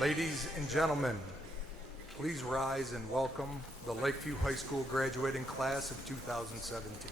Ladies and gentlemen, please rise and welcome the Lakeview High School graduating class of 2017.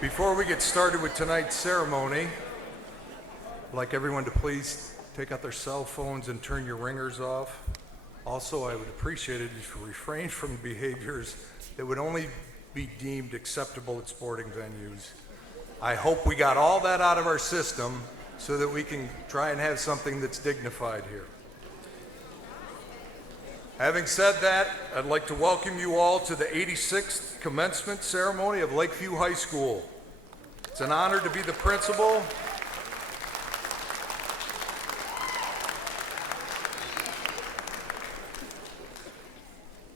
Before we get started with tonight's ceremony, I'd like everyone to please take out their cell phones and turn your ringers off. Also, I would appreciate it if you refrain from behaviors that would only be deemed acceptable at sporting venues. I hope we got all that out of our system so that we can try and have something that's dignified here. Having said that, I'd like to welcome you all to the 86th commencement ceremony of Lakeview High School. It's an honor to be the principal.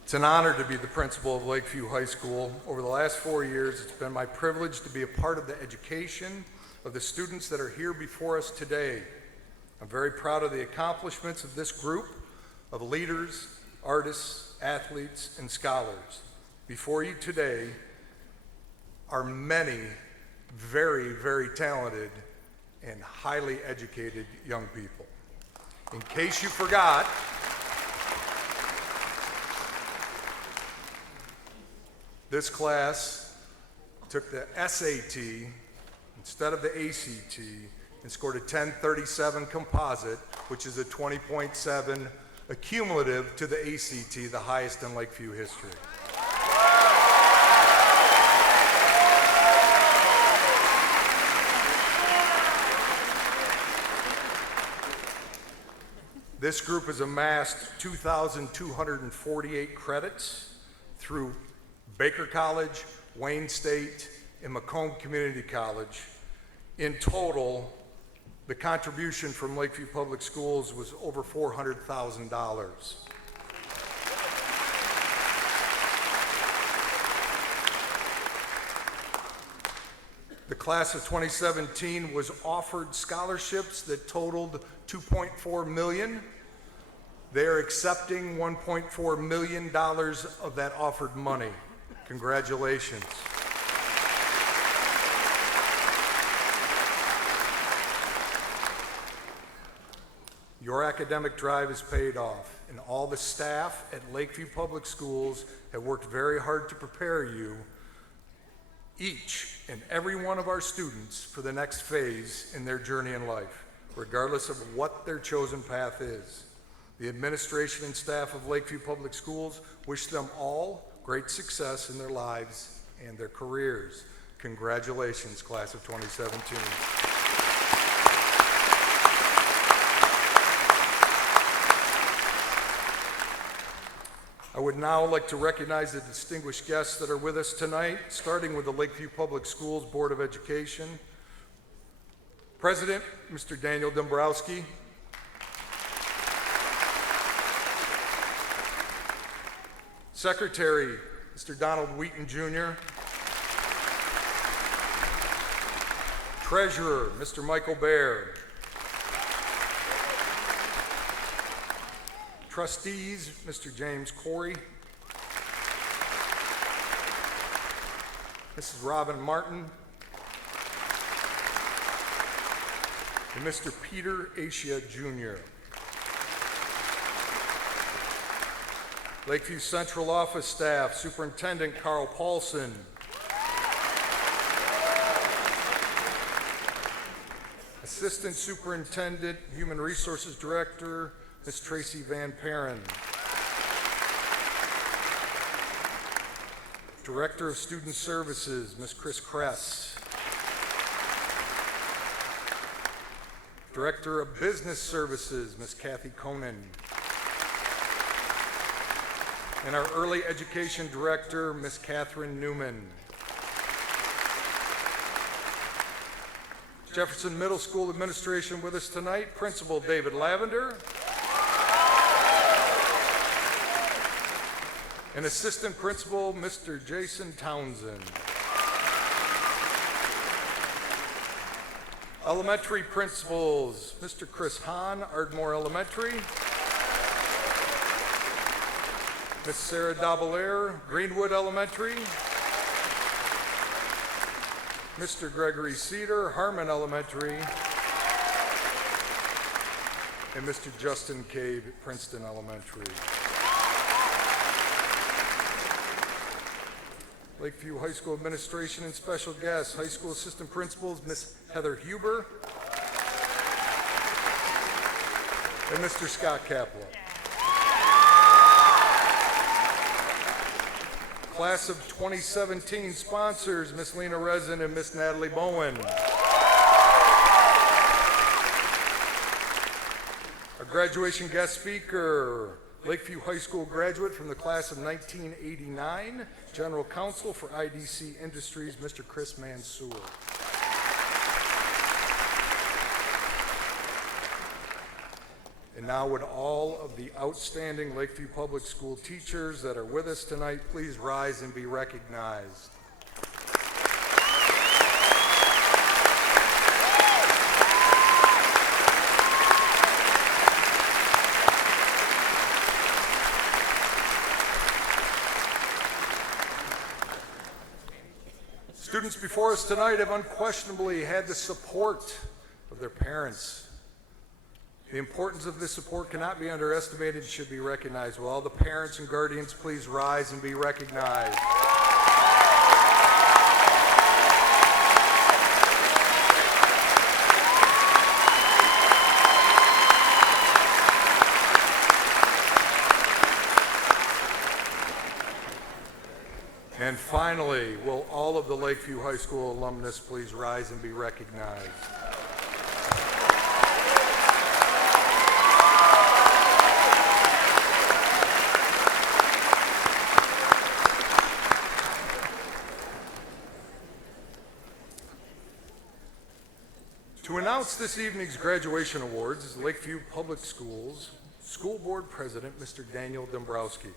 It's an honor to be the principal of Lakeview High School. Over the last 4 years, it's been my privilege to be a part of the education of the students that are here before us today. I'm very proud of the accomplishments of this group of leaders, artists, athletes, and scholars. Before you today are many very, very talented and highly educated young people. In case you forgot, this class took the SAT instead of the ACT and scored a 1037 composite, which is a 20.7 accumulative to the ACT, the highest in Lakeview history. This group has amassed 2,248 credits through Baker College, Wayne State, and Macomb Community College. In total, the contribution from Lakeview Public Schools was over $400,000. The class of 2017 was offered scholarships that totaled $2.4 million. They are accepting $1.4 million of that offered money. Congratulations. Your academic drive has paid off, and all the staff at Lakeview Public Schools have worked very hard to prepare you, each and every one of our students, for the next phase in their journey in life, regardless of what their chosen path is. The administration and staff of Lakeview Public Schools wish them all great success in their lives and their careers. Congratulations, class of 2017. I would now like to recognize the distinguished guests that are with us tonight, starting with the Lakeview Public Schools Board of Education. President, Mr. Daniel Dombrowski. Secretary, Mr. Donald Wheaton Jr. Treasurer, Mr. Michael Baer. Trustees, Mr. James Corey. Mrs. Robin Martin. And Mr. Peter Asia Jr. Lakeview Central Office staff, Superintendent Carl Paulson. Assistant Superintendent, Human Resources Director, Ms. Tracy Van Perren. Director of Student Services, Ms. Chris Kress. Director of Business Services, Ms. Kathy Conan. And our Early Education Director, Ms. Catherine Newman. Jefferson Middle School Administration with us tonight, Principal David Lavender. And Assistant Principal, Mr. Jason Townsend. Elementary Principals, Mr. Chris Hahn, Ardmore Elementary. Ms. Sarah Dabelaire, Greenwood Elementary. Mr. Gregory Cedar, Harmon Elementary. And Mr. Justin Cave at Princeton Elementary. Lakeview High School Administration and special guests, High School Assistant Principals, Miss Heather Huber and Mr. Scott Kaplan. Class of 2017 sponsors, Miss Lena Rezin and Miss Natalie Bowen. Our graduation guest speaker, Lakeview High School graduate from the class of 1989, General Counsel for IDC Industries, Mr. Chris Mansour. And now would all of the outstanding Lakeview Public School teachers that are with us tonight please rise and be recognized. Students before us tonight have unquestionably had the support of their parents. The importance of this support cannot be underestimated and should be recognized. Will all the parents and guardians please rise and be recognized? And finally, will all of the Lakeview High School alumnus please rise and be recognized? To announce this evening's graduation awards is Lakeview Public Schools School Board President, Mr. Daniel Dombrowski.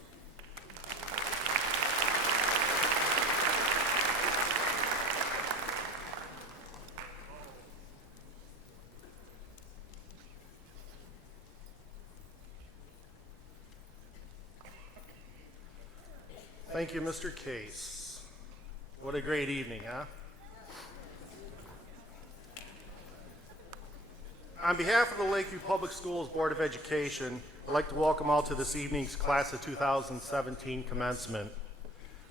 Thank you, Mr. Case. What a great evening, huh? On behalf of the Lakeview Public Schools Board of Education, I'd like to welcome all to this evening's class of 2017 commencement,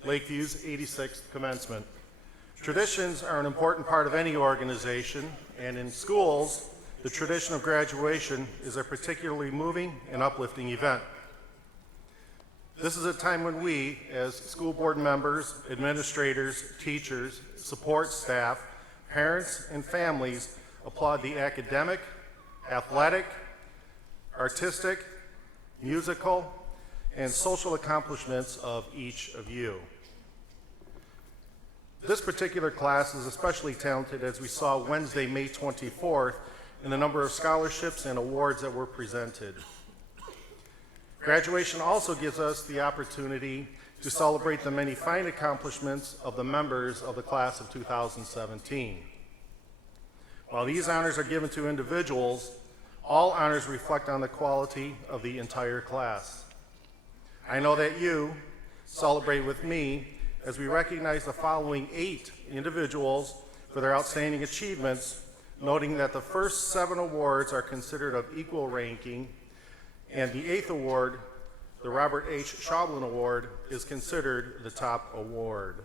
Lakeview's 86th commencement. Traditions are an important part of any organization, and in schools, the tradition of graduation is a particularly moving and uplifting event. This is a time when we, as school board members, administrators, teachers, support staff, parents, and families applaud the academic, athletic, artistic, musical, and social accomplishments of each of you. This particular class is especially talented, as we saw Wednesday, May 24th, in the number of scholarships and awards that were presented. Graduation also gives us the opportunity to celebrate the many fine accomplishments of the members of the class of 2017. While these honors are given to individuals, all honors reflect on the quality of the entire class. I know that you celebrate with me as we recognize the following 8 individuals for their outstanding achievements, noting that the first 7 awards are considered of equal ranking, and the 8th award, the Robert H. Schaublin Award, is considered the top award.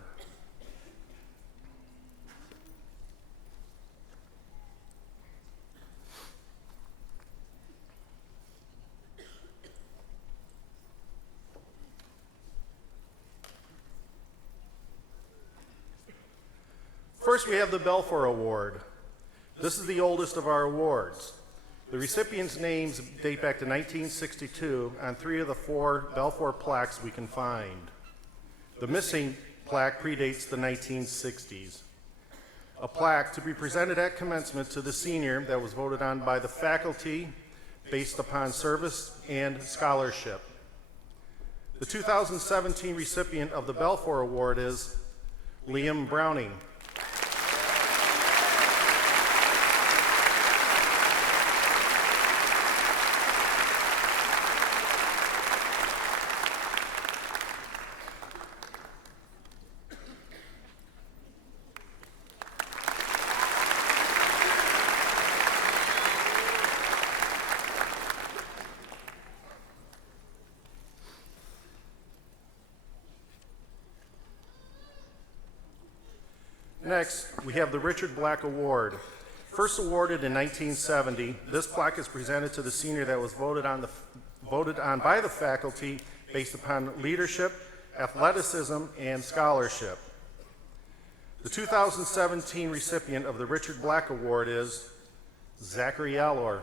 First, we have the Balfour Award. This is the oldest of our awards. The recipients' names date back to 1962 on 3 of the 4 Balfour plaques we can find. The missing plaque predates the 1960s. A plaque to be presented at commencement to the senior that was voted on by the faculty based upon service and scholarship. The 2017 recipient of the Balfour Award is Liam Browning. Next, we have the Richard Black Award. First awarded in 1970, this plaque is presented to the senior that was voted on by the faculty based upon leadership, athleticism, and scholarship. The 2017 recipient of the Richard Black Award is Zachary Allor.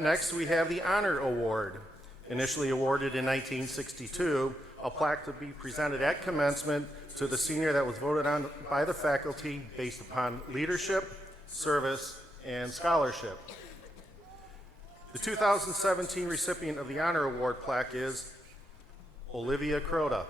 Next, we have the Honor Award. Initially awarded in 1962, a plaque to be presented at commencement to the senior that was voted on by the faculty based upon leadership, service, and scholarship. The 2017 recipient of the Honor Award plaque is Olivia Crota.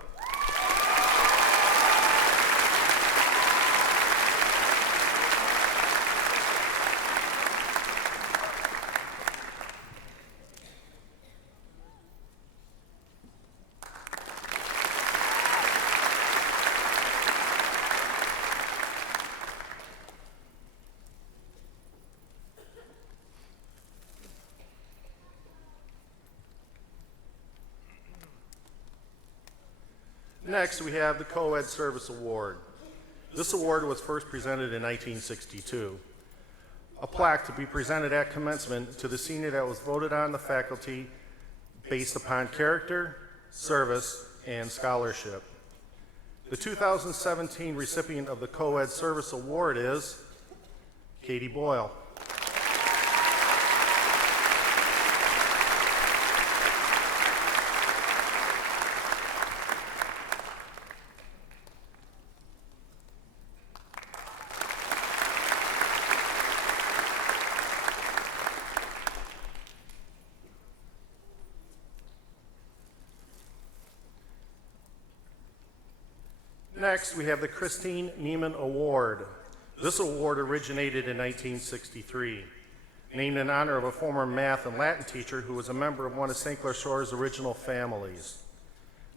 Next, we have the Co-Ed Service Award. This award was first presented in 1962. A plaque to be presented at commencement to the senior that was voted on the faculty based upon character, service, and scholarship. The 2017 recipient of the Co-Ed Service Award is Katie Boyle. Next, we have the Christine Neiman Award. This award originated in 1963, named in honor of a former math and Latin teacher who was a member of one of St. Clair Shore's original families.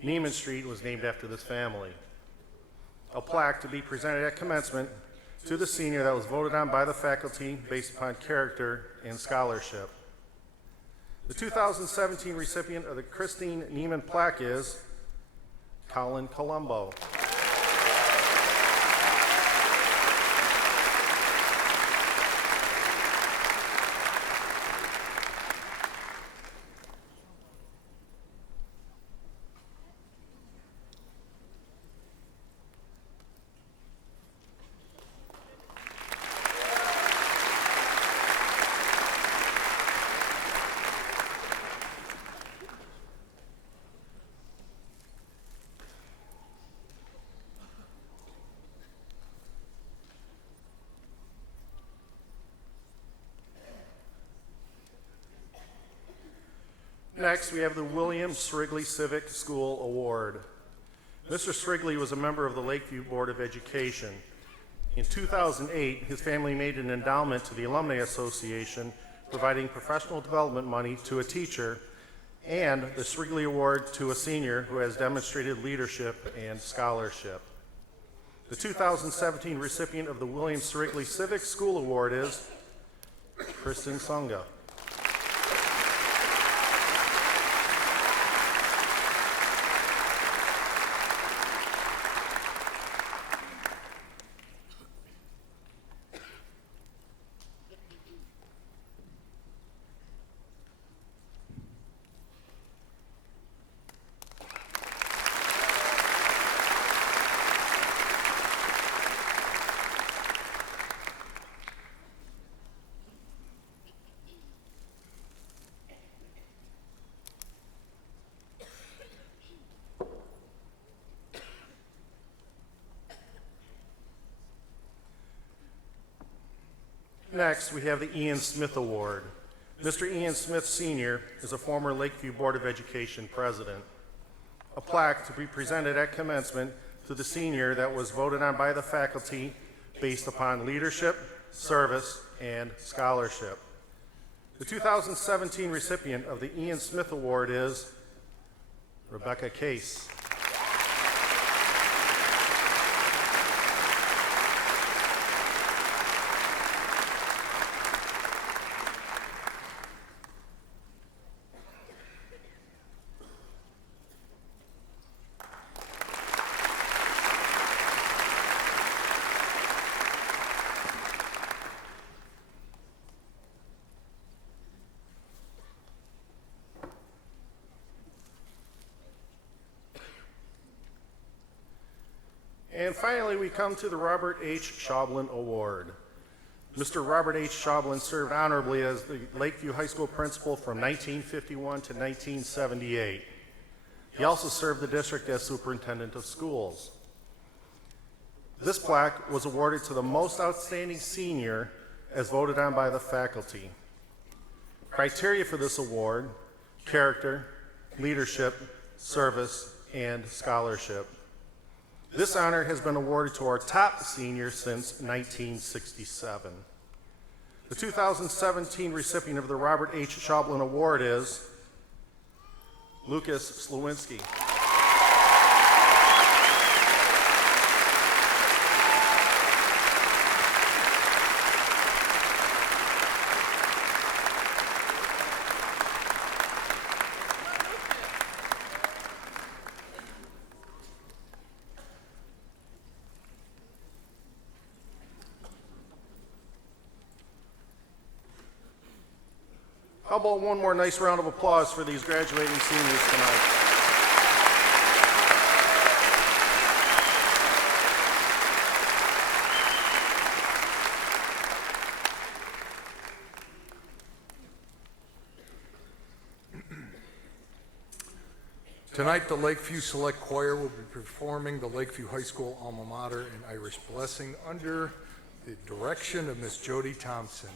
Neiman Street was named after this family. A plaque to be presented at commencement to the senior that was voted on by the faculty based upon character and scholarship. The 2017 recipient of the Christine Neiman plaque is Colin Colombo. Next, we have the William Srigley Civic School Award. Mr. Srigley was a member of the Lakeview Board of Education. In 2008, his family made an endowment to the Alumni Association, providing professional development money to a teacher, and the Srigley Award to a senior who has demonstrated leadership and scholarship. The 2017 recipient of the William Srigley Civic School Award is Kristen Sunga. Next, we have the Ian Smith Award. Mr. Ian Smith Sr. is a former Lakeview Board of Education president. A plaque to be presented at commencement to the senior that was voted on by the faculty based upon leadership, service, and scholarship. The 2017 recipient of the Ian Smith Award is Rebecca Case. And finally, we come to the Robert H. Schaublin Award. Mr. Robert H. Schaublin served honorably as the Lakeview High School principal from 1951 to 1978. He also served the district as superintendent of schools. This plaque was awarded to the most outstanding senior as voted on by the faculty. Criteria for this award: character, leadership, service, and scholarship. This honor has been awarded to our top senior since 1967. The 2017 recipient of the Robert H. Schaublin Award is Lucas Slawinski. How about one more nice round of applause for these graduating seniors tonight? Tonight, the Lakeview Select Choir will be performing the Lakeview High School alma mater in Irish Blessing under the direction of Miss Jody Thompson.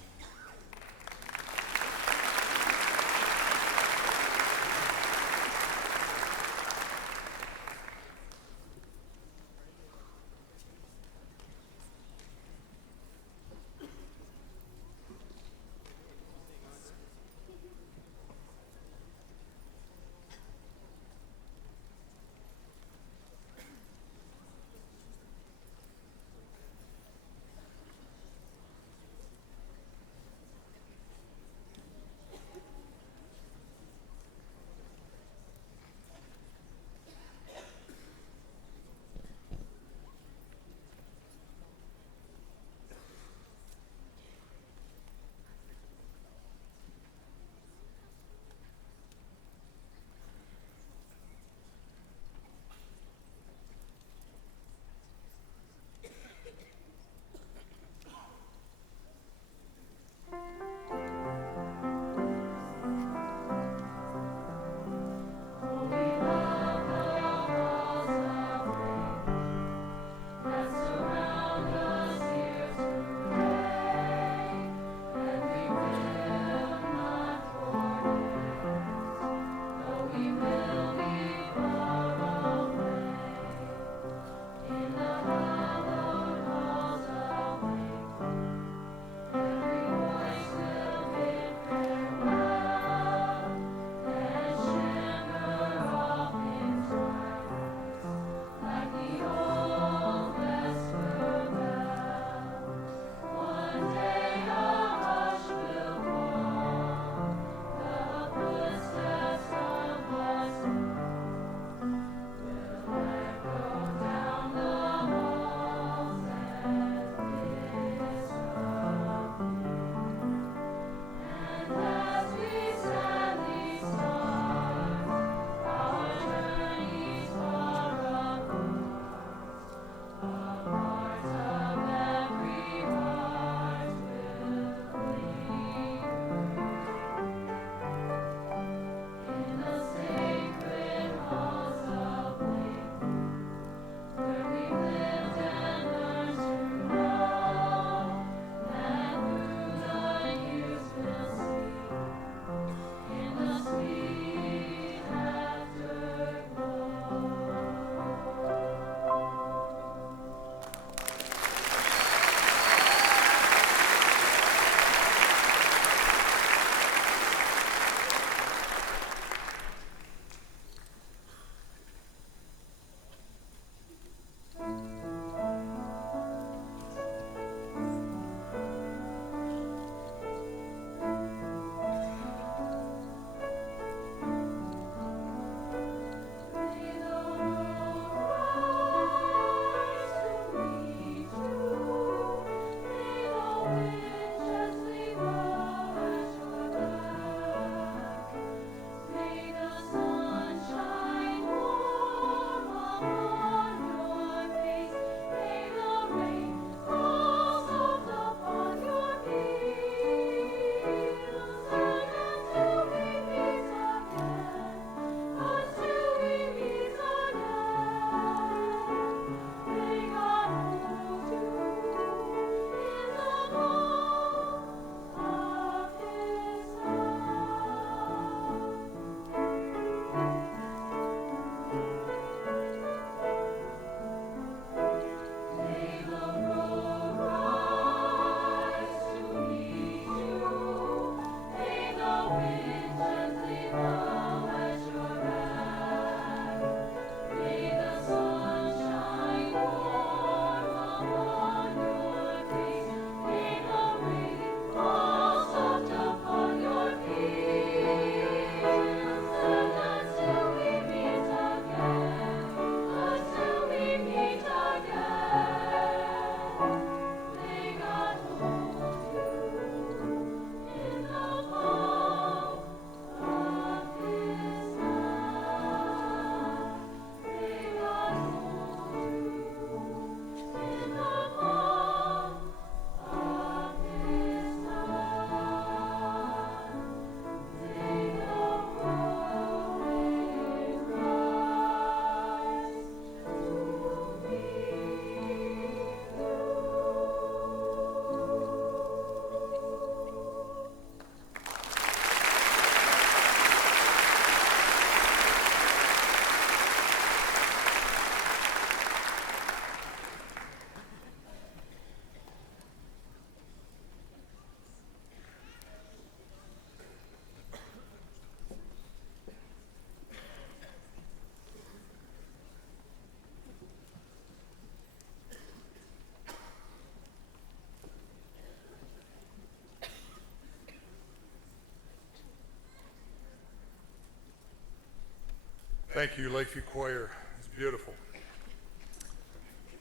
Thank you, Lakeview Choir. It's beautiful.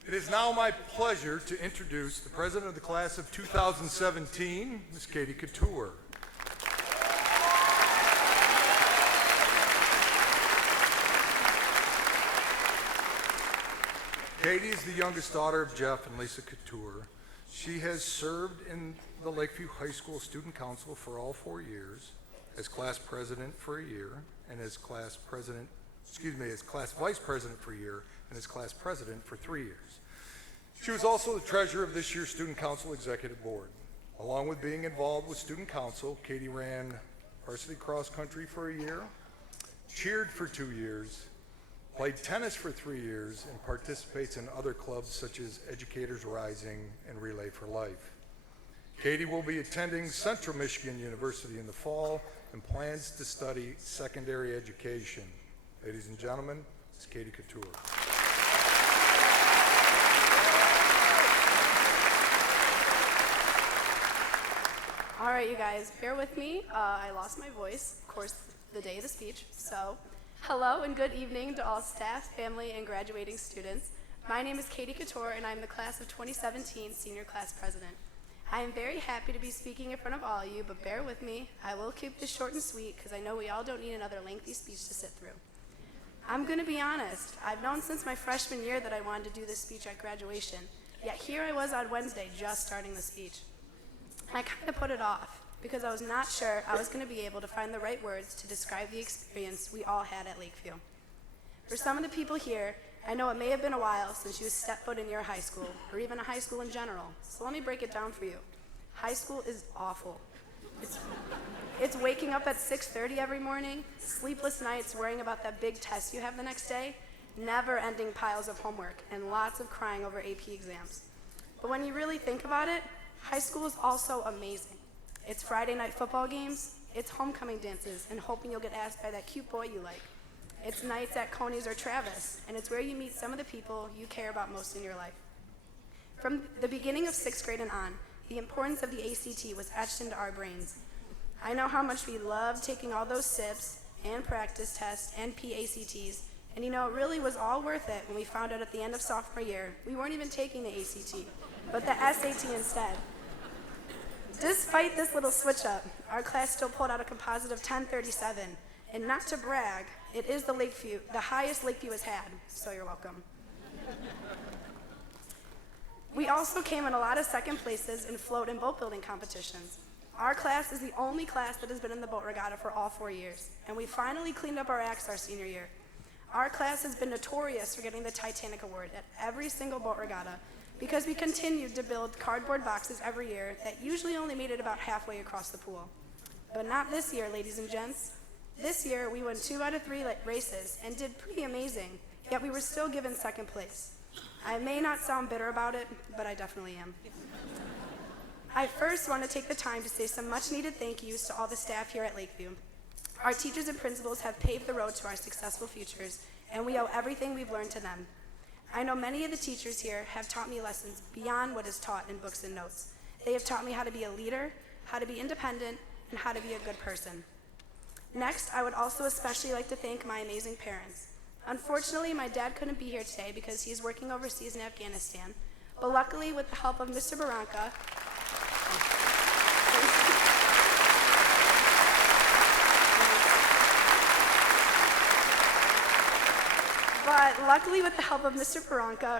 It is now my pleasure to introduce the president of the class of 2017, Ms. Katie Couture. Katie is the youngest daughter of Jeff and Lisa Couture. She has served in the Lakeview High School Student Council for all 4 years, as class president for a year, and as class vice president for a year, and as class president for 3 years. She was also the treasurer of this year's Student Council Executive Board. Along with being involved with Student Council, Katie ran varsity cross country for a year, cheered for 2 years, played tennis for 3 years, and participates in other clubs such as Educators Rising and Relay for Life. Katie will be attending Central Michigan University in the fall and plans to study secondary education. Ladies and gentlemen, it's Katie Couture. All right, you guys, bear with me. I lost my voice, of course, the day of the speech. So, hello and good evening to all staff, family, and graduating students. My name is Katie Couture, and I'm the class of 2017 senior class president. I am very happy to be speaking in front of all of you, but bear with me. I will keep this short and sweet because I know we all don't need another lengthy speech to sit through. I'm going to be honest. I've known since my freshman year that I wanted to do this speech at graduation, yet here I was on Wednesday just starting the speech. I kind of put it off because I was not sure I was going to be able to find the right words to describe the experience we all had at Lakeview. For some of the people here, I know it may have been a while since you stepped foot in your high school, or even a high school in general, so let me break it down for you. High school is awful. It's waking up at 6:30 every morning, sleepless nights worrying about that big test you have the next day, never-ending piles of homework, and lots of crying over AP exams. But when you really think about it, high school is also amazing. It's Friday night football games, it's homecoming dances, and hoping you'll get asked by that cute boy you like. It's nights at Coney's or Travis, and it's where you meet some of the people you care about most in your life. From the beginning of 6th grade and on, the importance of the ACT was etched into our brains. I know how much we loved taking all those SIPs and practice tests and PACTs, and you know, it really was all worth it when we found out at the end of sophomore year we weren't even taking the ACT, but the SAT instead. Despite this little switch up, our class still pulled out a composite of 1037, and not to brag, it is the highest Lakeview has had, so you're welcome. We also came in a lot of second places in float and boat building competitions. Our class is the only class that has been in the boat regatta for all 4 years, and we finally cleaned up our acts our senior year. Our class has been notorious for getting the Titanic Award at every single boat regatta because we continued to build cardboard boxes every year that usually only made it about halfway across the pool. But not this year, ladies and gents. This year, we won 2 out of 3 races and did pretty amazing, yet we were still given second place. I may not sound bitter about it, but I definitely am. I first want to take the time to say some much-needed thank yous to all the staff here at Lakeview. Our teachers and principals have paved the road to our successful futures, and we owe everything we've learned to them. I know many of the teachers here have taught me lessons beyond what is taught in books and notes. They have taught me how to be a leader, how to be independent, and how to be a good person. Next, I would also especially like to thank my amazing parents. Unfortunately, my dad couldn't be here today because he's working overseas in Afghanistan, but luckily, with the help of Mr. Baranka,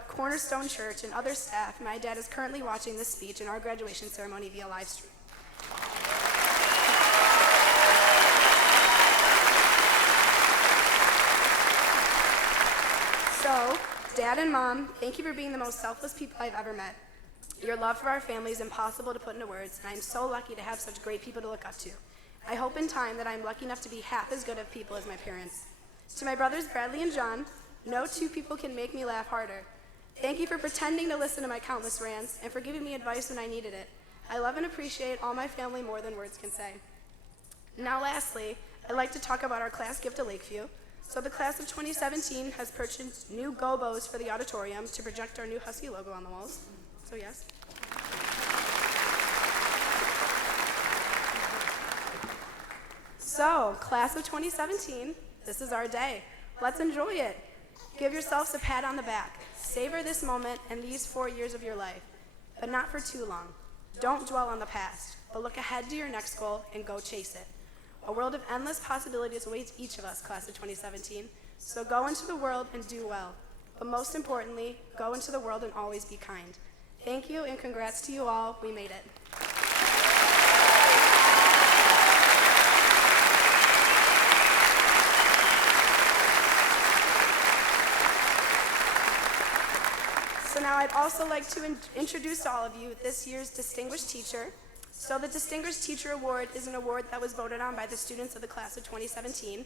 Cornerstone Church, and other staff, my dad is currently watching this speech and our graduation ceremony via live stream. So, Dad and Mom, thank you for being the most selfless people I've ever met. Your love for our family is impossible to put into words, and I'm so lucky to have such great people to look up to. I hope in time that I'm lucky enough to be half as good of people as my parents. To my brothers Bradley and John, no 2 people can make me laugh harder. Thank you for pretending to listen to my countless rants and for giving me advice when I needed it. I love and appreciate all my family more than words can say. Now lastly, I'd like to talk about our class gift to Lakeview. So the class of 2017 has purchased new gobos for the auditorium to project our new Husky logo on the walls. So yes. So, class of 2017, this is our day. Let's enjoy it. Give yourselves a pat on the back. Savor this moment and these 4 years of your life, but not for too long. Don't dwell on the past, but look ahead to your next goal and go chase it. A world of endless possibilities awaits each of us, class of 2017, so go into the world and do well. But most importantly, go into the world and always be kind. Thank you and congrats to you all. We made it. So now I'd also like to introduce to all of you this year's Distinguished Teacher. So the Distinguished Teacher Award is an award that was voted on by the students of the class of 2017.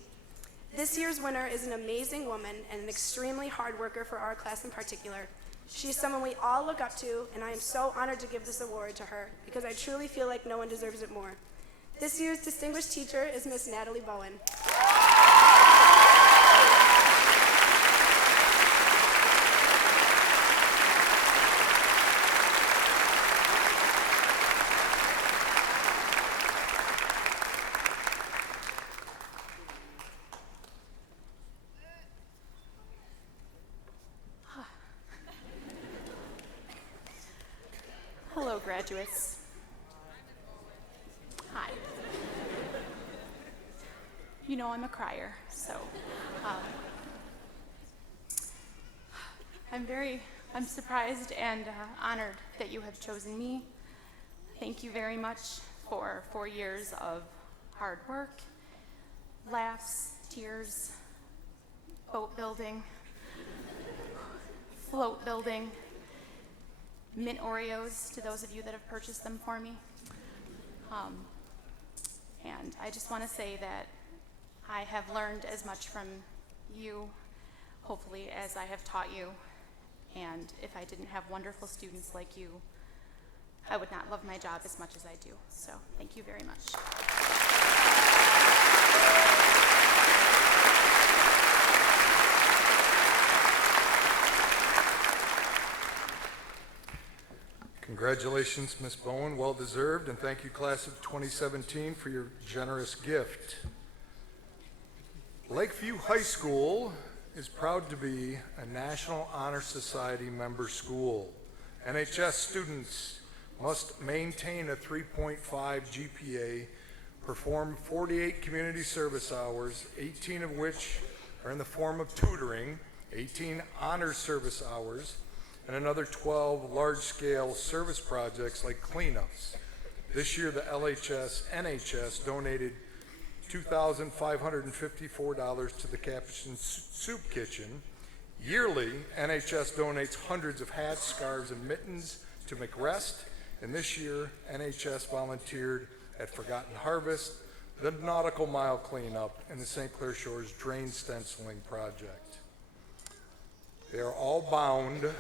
This year's winner is an amazing woman and an extremely hard worker for our class in particular. She's someone we all look up to, and I am so honored to give this award to her because I truly feel like no one deserves it more. This year's Distinguished Teacher is Miss Natalie Bowen. Hello, graduates. Hi. You know I'm a crier, so I'm surprised and honored that you have chosen me. Thank you very much for 4 years of hard work, laughs, tears, boat building, float building, mint Oreos to those of you that have purchased them for me. And I just want to say that I have learned as much from you, hopefully, as I have taught you. And if I didn't have wonderful students like you, I would not love my job as much as I do. So thank you very much. Congratulations, Ms. Bowen, well deserved, and thank you, class of 2017, for your generous gift. Lakeview High School is proud to be a National Honor Society member school. NHS students must maintain a 3.5 GPA, perform 48 community service hours, 18 of which are in the form of tutoring, 18 honor service hours, and another 12 large-scale service projects like cleanups. This year, the NHS donated $2,554 to the Capuchin Soup Kitchen. Yearly, NHS donates hundreds of hats, scarves, and mittens to McRest, and this year, NHS volunteered at Forgotten Harvest, the Nautical Mile Cleanup, and the St. Clair Shores Drain Stenciling Project. They are all bound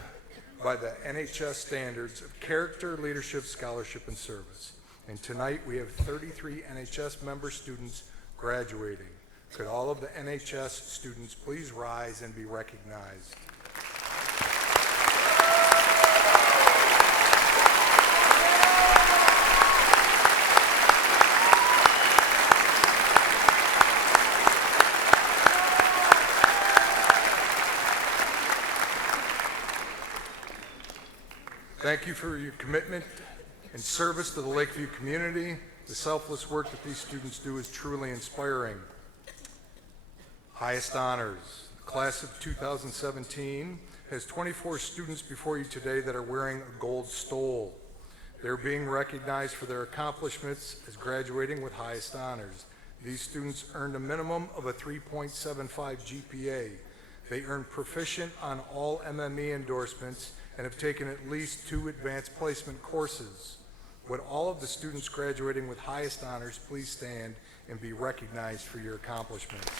by the NHS standards of character, leadership, scholarship, and service. And tonight we have 33 NHS member students graduating. Could all of the NHS students please rise and be recognized? Thank you for your commitment and service to the Lakeview community. The selfless work that these students do is truly inspiring. Highest honors. The class of 2017 has 24 students before you today that are wearing a gold stole. They're being recognized for their accomplishments as graduating with highest honors. These students earned a minimum of a 3.75 GPA. They earned proficient on all MME endorsements and have taken at least 2 advanced placement courses. Would all of the students graduating with highest honors please stand and be recognized for your accomplishments?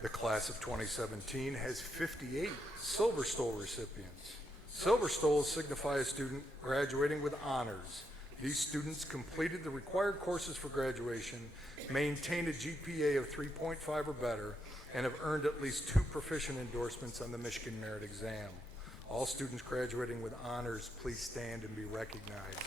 The class of 2017 has 58 Silver Stole recipients. Silver Stoles signify a student graduating with honors. These students completed the required courses for graduation, maintained a GPA of 3.5 or better, and have earned at least 2 proficient endorsements on the Michigan Merit Exam. All students graduating with honors, please stand and be recognized.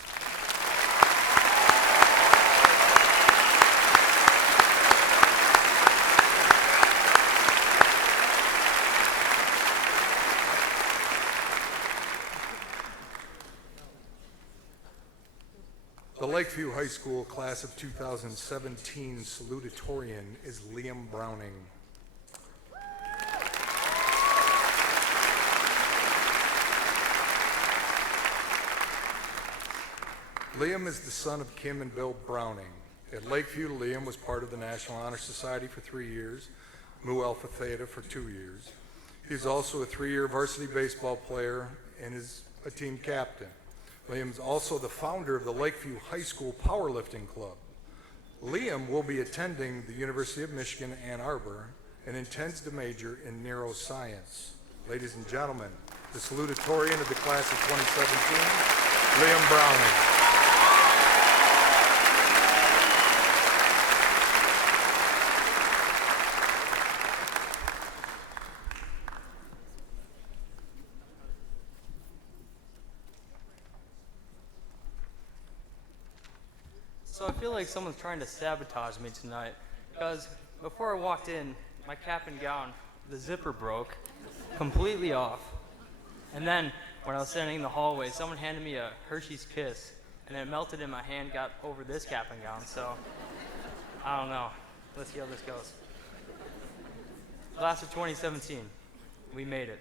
The Lakeview High School class of 2017 salutatorian is Liam Browning. Liam is the son of Kim and Bill Browning. At Lakeview, Liam was part of the National Honor Society for 3 years, Mu Alpha Theta for 2 years. He is also a 3-year varsity baseball player and is a team captain. Liam is also the founder of the Lakeview High School Powerlifting Club. Liam will be attending the University of Michigan, Ann Arbor, and intends to major in neuroscience. Ladies and gentlemen, the salutatorian of the class of 2017, Liam Browning. So I feel like someone's trying to sabotage me tonight, because before I walked in, my cap and gown, the zipper broke completely off. And then when I was standing in the hallway, someone handed me a Hershey's Kiss, and it melted in my hand, got over this cap and gown, so I don't know. Let's see how this goes. Class of 2017, we made it.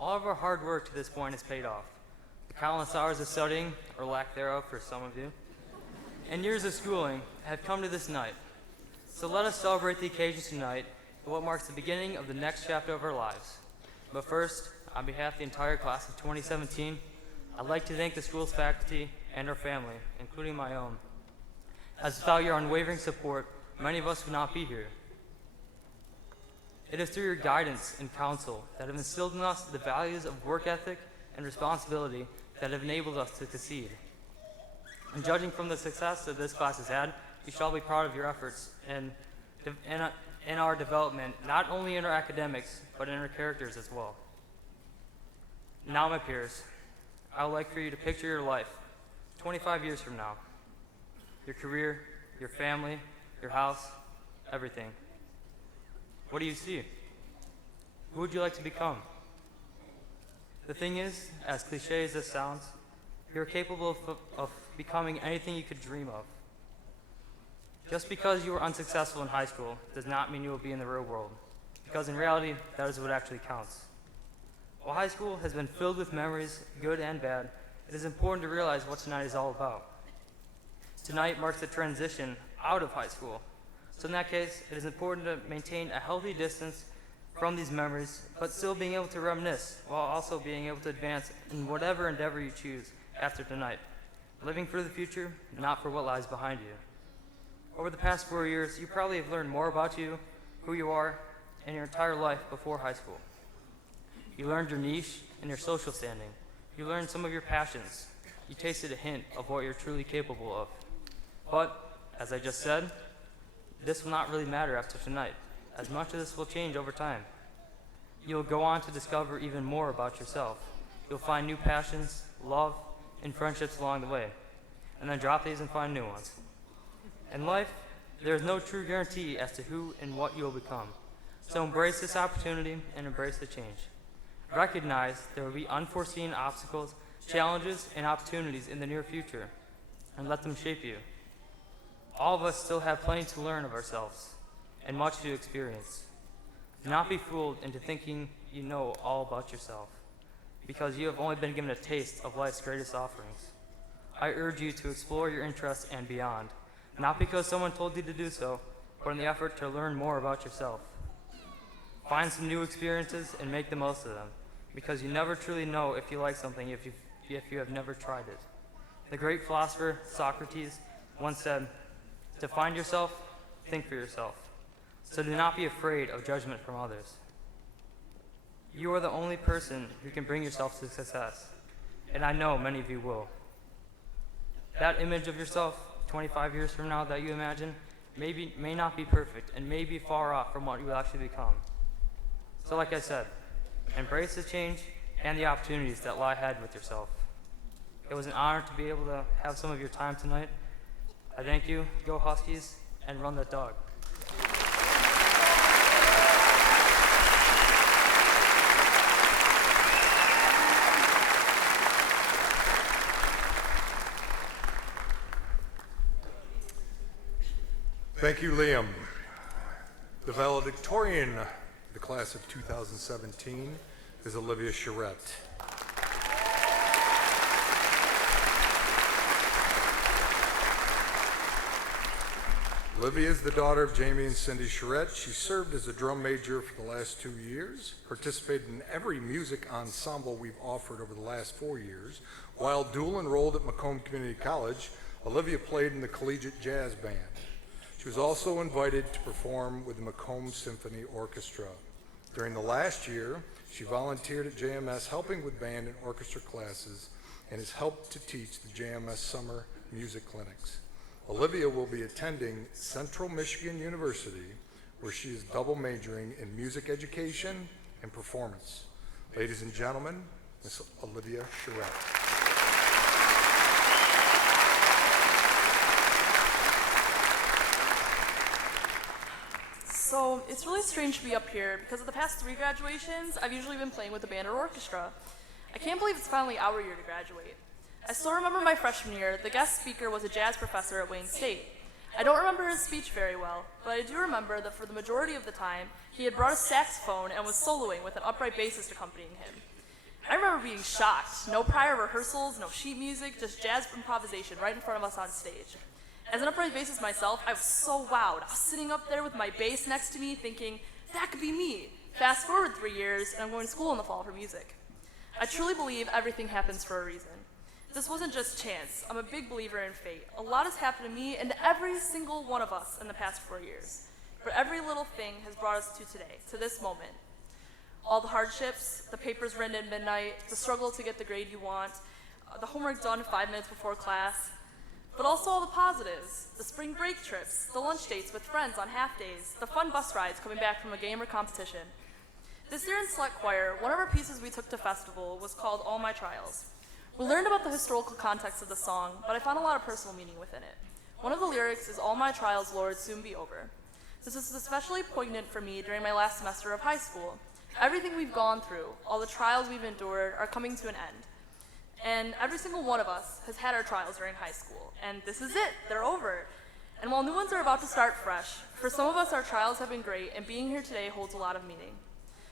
All of our hard work to this point has paid off. The countless hours of studying, or lack thereof for some of you, and years of schooling have come to this night. So let us celebrate the occasion tonight and what marks the beginning of the next chapter of our lives. But first, on behalf of the entire class of 2017, I'd like to thank the school's faculty and our family, including my own. As without your unwavering support, many of us would not be here. It is through your guidance and counsel that have instilled in us the values of work ethic and responsibility that have enabled us to succeed. And judging from the success that this class has had, we shall be proud of your efforts in our development, not only in our academics, but in our characters as well. Now, my peers, I would like for you to picture your life 25 years from now. Your career, your family, your house, everything. What do you see? Who would you like to become? The thing is, as cliche as this sounds, you're capable of becoming anything you could dream of. Just because you were unsuccessful in high school does not mean you will be in the real world, because in reality, that is what actually counts. While high school has been filled with memories, good and bad, it is important to realize what tonight is all about. Tonight marks the transition out of high school. So in that case, it is important to maintain a healthy distance from these memories, but still being able to reminisce while also being able to advance in whatever endeavor you choose after tonight. Living for the future, not for what lies behind you. Over the past 4 years, you probably have learned more about you, who you are, and your entire life before high school. You learned your niche and your social standing. You learned some of your passions. You tasted a hint of what you're truly capable of. But, as I just said, this will not really matter after tonight, as much of this will change over time. You'll go on to discover even more about yourself. You'll find new passions, love, and friendships along the way, and then drop these and find new ones. In life, there is no true guarantee as to who and what you will become. So embrace this opportunity and embrace the change. Recognize there will be unforeseen obstacles, challenges, and opportunities in the near future, and let them shape you. All of us still have plenty to learn of ourselves and much to experience. Do not be fooled into thinking you know all about yourself, because you have only been given a taste of life's greatest offerings. I urge you to explore your interests and beyond, not because someone told you to do so, but in the effort to learn more about yourself. Find some new experiences and make the most of them, because you never truly know if you like something if you have never tried it. The great philosopher Socrates once said, "To find yourself, think for yourself." So do not be afraid of judgment from others. You are the only person who can bring yourself to success, and I know many of you will. That image of yourself 25 years from now that you imagine may not be perfect and may be far off from what you will actually become. So like I said, embrace the change and the opportunities that lie ahead with yourself. It was an honor to be able to have some of your time tonight. I thank you, go Huskies, and run that dog. Thank you, Liam. The valedictorian of the class of 2017 is Olivia Charette. Olivia is the daughter of Jamie and Cindy Charette. She served as a drum major for the last 2 years, participated in every music ensemble we've offered over the last 4 years. While dual enrolled at Macomb Community College, Olivia played in the Collegiate Jazz Band. She was also invited to perform with the Macomb Symphony Orchestra. During the last year, she volunteered at JMS helping with band and orchestra classes and has helped to teach the JMS summer music clinics. Olivia will be attending Central Michigan University, where she is double majoring in music education and performance. Ladies and gentlemen, Miss Olivia Charette. So it's really strange to be up here because of the past 3 graduations, I've usually been playing with the band or orchestra. I can't believe it's finally our year to graduate. I still remember my freshman year, the guest speaker was a jazz professor at Wayne State. I don't remember his speech very well, but I do remember that for the majority of the time, he had brought a saxophone and was soloing with an upright bassist accompanying him. I remember being shocked. No prior rehearsals, no sheet music, just jazz improvisation right in front of us on stage. As an upright bassist myself, I was so wowed. I was sitting up there with my bass next to me thinking, that could be me. Fast forward 3 years, and I'm going to school in the fall for music. I truly believe everything happens for a reason. This wasn't just chance. I'm a big believer in fate. A lot has happened to me and to every single one of us in the past 4 years. But every little thing has brought us to today, to this moment. All the hardships, the papers written at midnight, the struggle to get the grade you want, the homework done 5 minutes before class, but also all the positives, the spring break trips, the lunch dates with friends on half days, the fun bus rides coming back from a game or competition. This year in Select Choir, one of our pieces we took to festival was called All My Trials. We learned about the historical context of the song, but I found a lot of personal meaning within it. One of the lyrics is, "All my trials, Lord, soon be over." This is especially poignant for me during my last semester of high school. Everything we've gone through, all the trials we've endured, are coming to an end. And every single one of us has had our trials during high school, and this is it, they're over. And while new ones are about to start fresh, for some of us our trials have been great, and being here today holds a lot of meaning.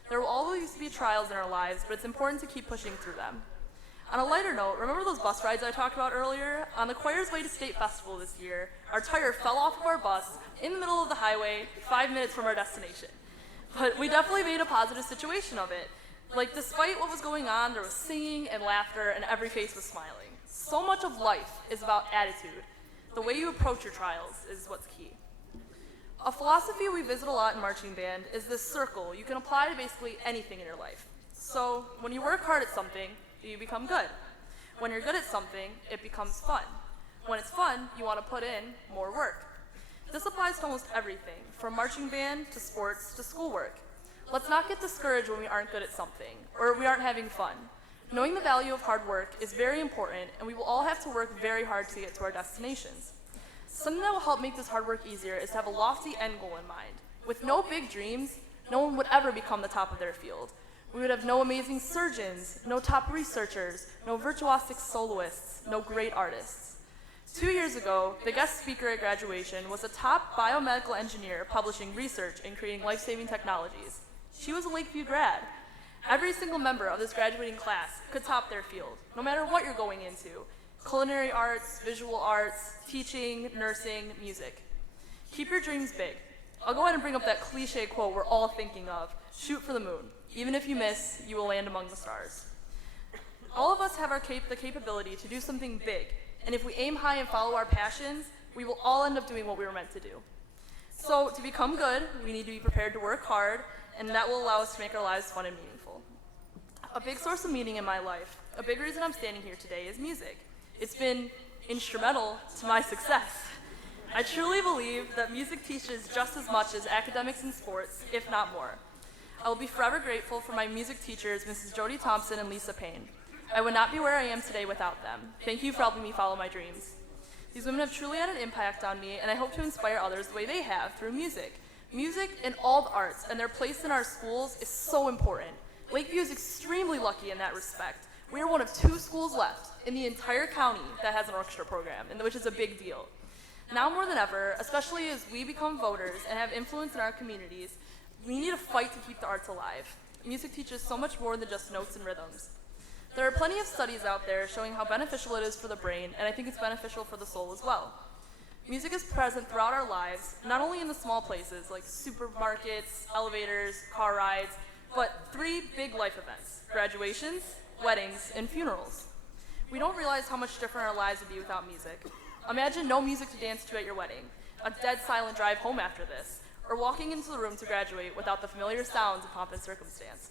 There will always be trials in our lives, but it's important to keep pushing through them. On a lighter note, remember those bus rides I talked about earlier? On the choir's way to State Festival this year, our tire fell off of our bus in the middle of the highway, 5 minutes from our destination. But we definitely made a positive situation of it. Like, despite what was going on, there was singing and laughter, and every face was smiling. So much of life is about attitude. The way you approach your trials is what's key. A philosophy we visit a lot in marching band is this circle you can apply to basically anything in your life. So, when you work hard at something, you become good. When you're good at something, it becomes fun. When it's fun, you want to put in more work. This applies to almost everything, from marching band to sports to schoolwork. Let's not get discouraged when we aren't good at something, or we aren't having fun. Knowing the value of hard work is very important, and we will all have to work very hard to get to our destinations. Something that will help make this hard work easier is to have a lofty end goal in mind. With no big dreams, no one would ever become the top of their field. We would have no amazing surgeons, no top researchers, no virtuosic soloists, no great artists. 2 years ago, the guest speaker at graduation was a top biomedical engineer publishing research and creating life-saving technologies. She was a Lakeview grad. Every single member of this graduating class could top their field, no matter what you're going into: culinary arts, visual arts, teaching, nursing, music. Keep your dreams big. I'll go ahead and bring up that cliche quote we're all thinking of: shoot for the moon. Even if you miss, you will land among the stars. All of us have the capability to do something big, and if we aim high and follow our passions, we will all end up doing what we were meant to do. So to become good, we need to be prepared to work hard, and that will allow us to make our lives fun and meaningful. A big source of meaning in my life, a big reason I'm standing here today, is music. It's been instrumental to my success. I truly believe that music teaches just as much as academics and sports, if not more. I will be forever grateful for my music teachers, Mrs. Jody Thompson and Lisa Payne. I would not be where I am today without them. Thank you for helping me follow my dreams. These women have truly had an impact on me, and I hope to inspire others the way they have through music. Music and all the arts and their place in our schools is so important. Lakeview is extremely lucky in that respect. We are one of 2 schools left in the entire county that has an orchestra program, and which is a big deal. Now more than ever, especially as we become voters and have influence in our communities, we need to fight to keep the arts alive. Music teaches so much more than just notes and rhythms. There are plenty of studies out there showing how beneficial it is for the brain, and I think it's beneficial for the soul as well. Music is present throughout our lives, not only in the small places like supermarkets, elevators, car rides, but 3 big life events: graduations, weddings, and funerals. We don't realize how much different our lives would be without music. Imagine no music to dance to at your wedding, a dead silent drive home after this, or walking into the room to graduate without the familiar sounds of pomp and circumstance.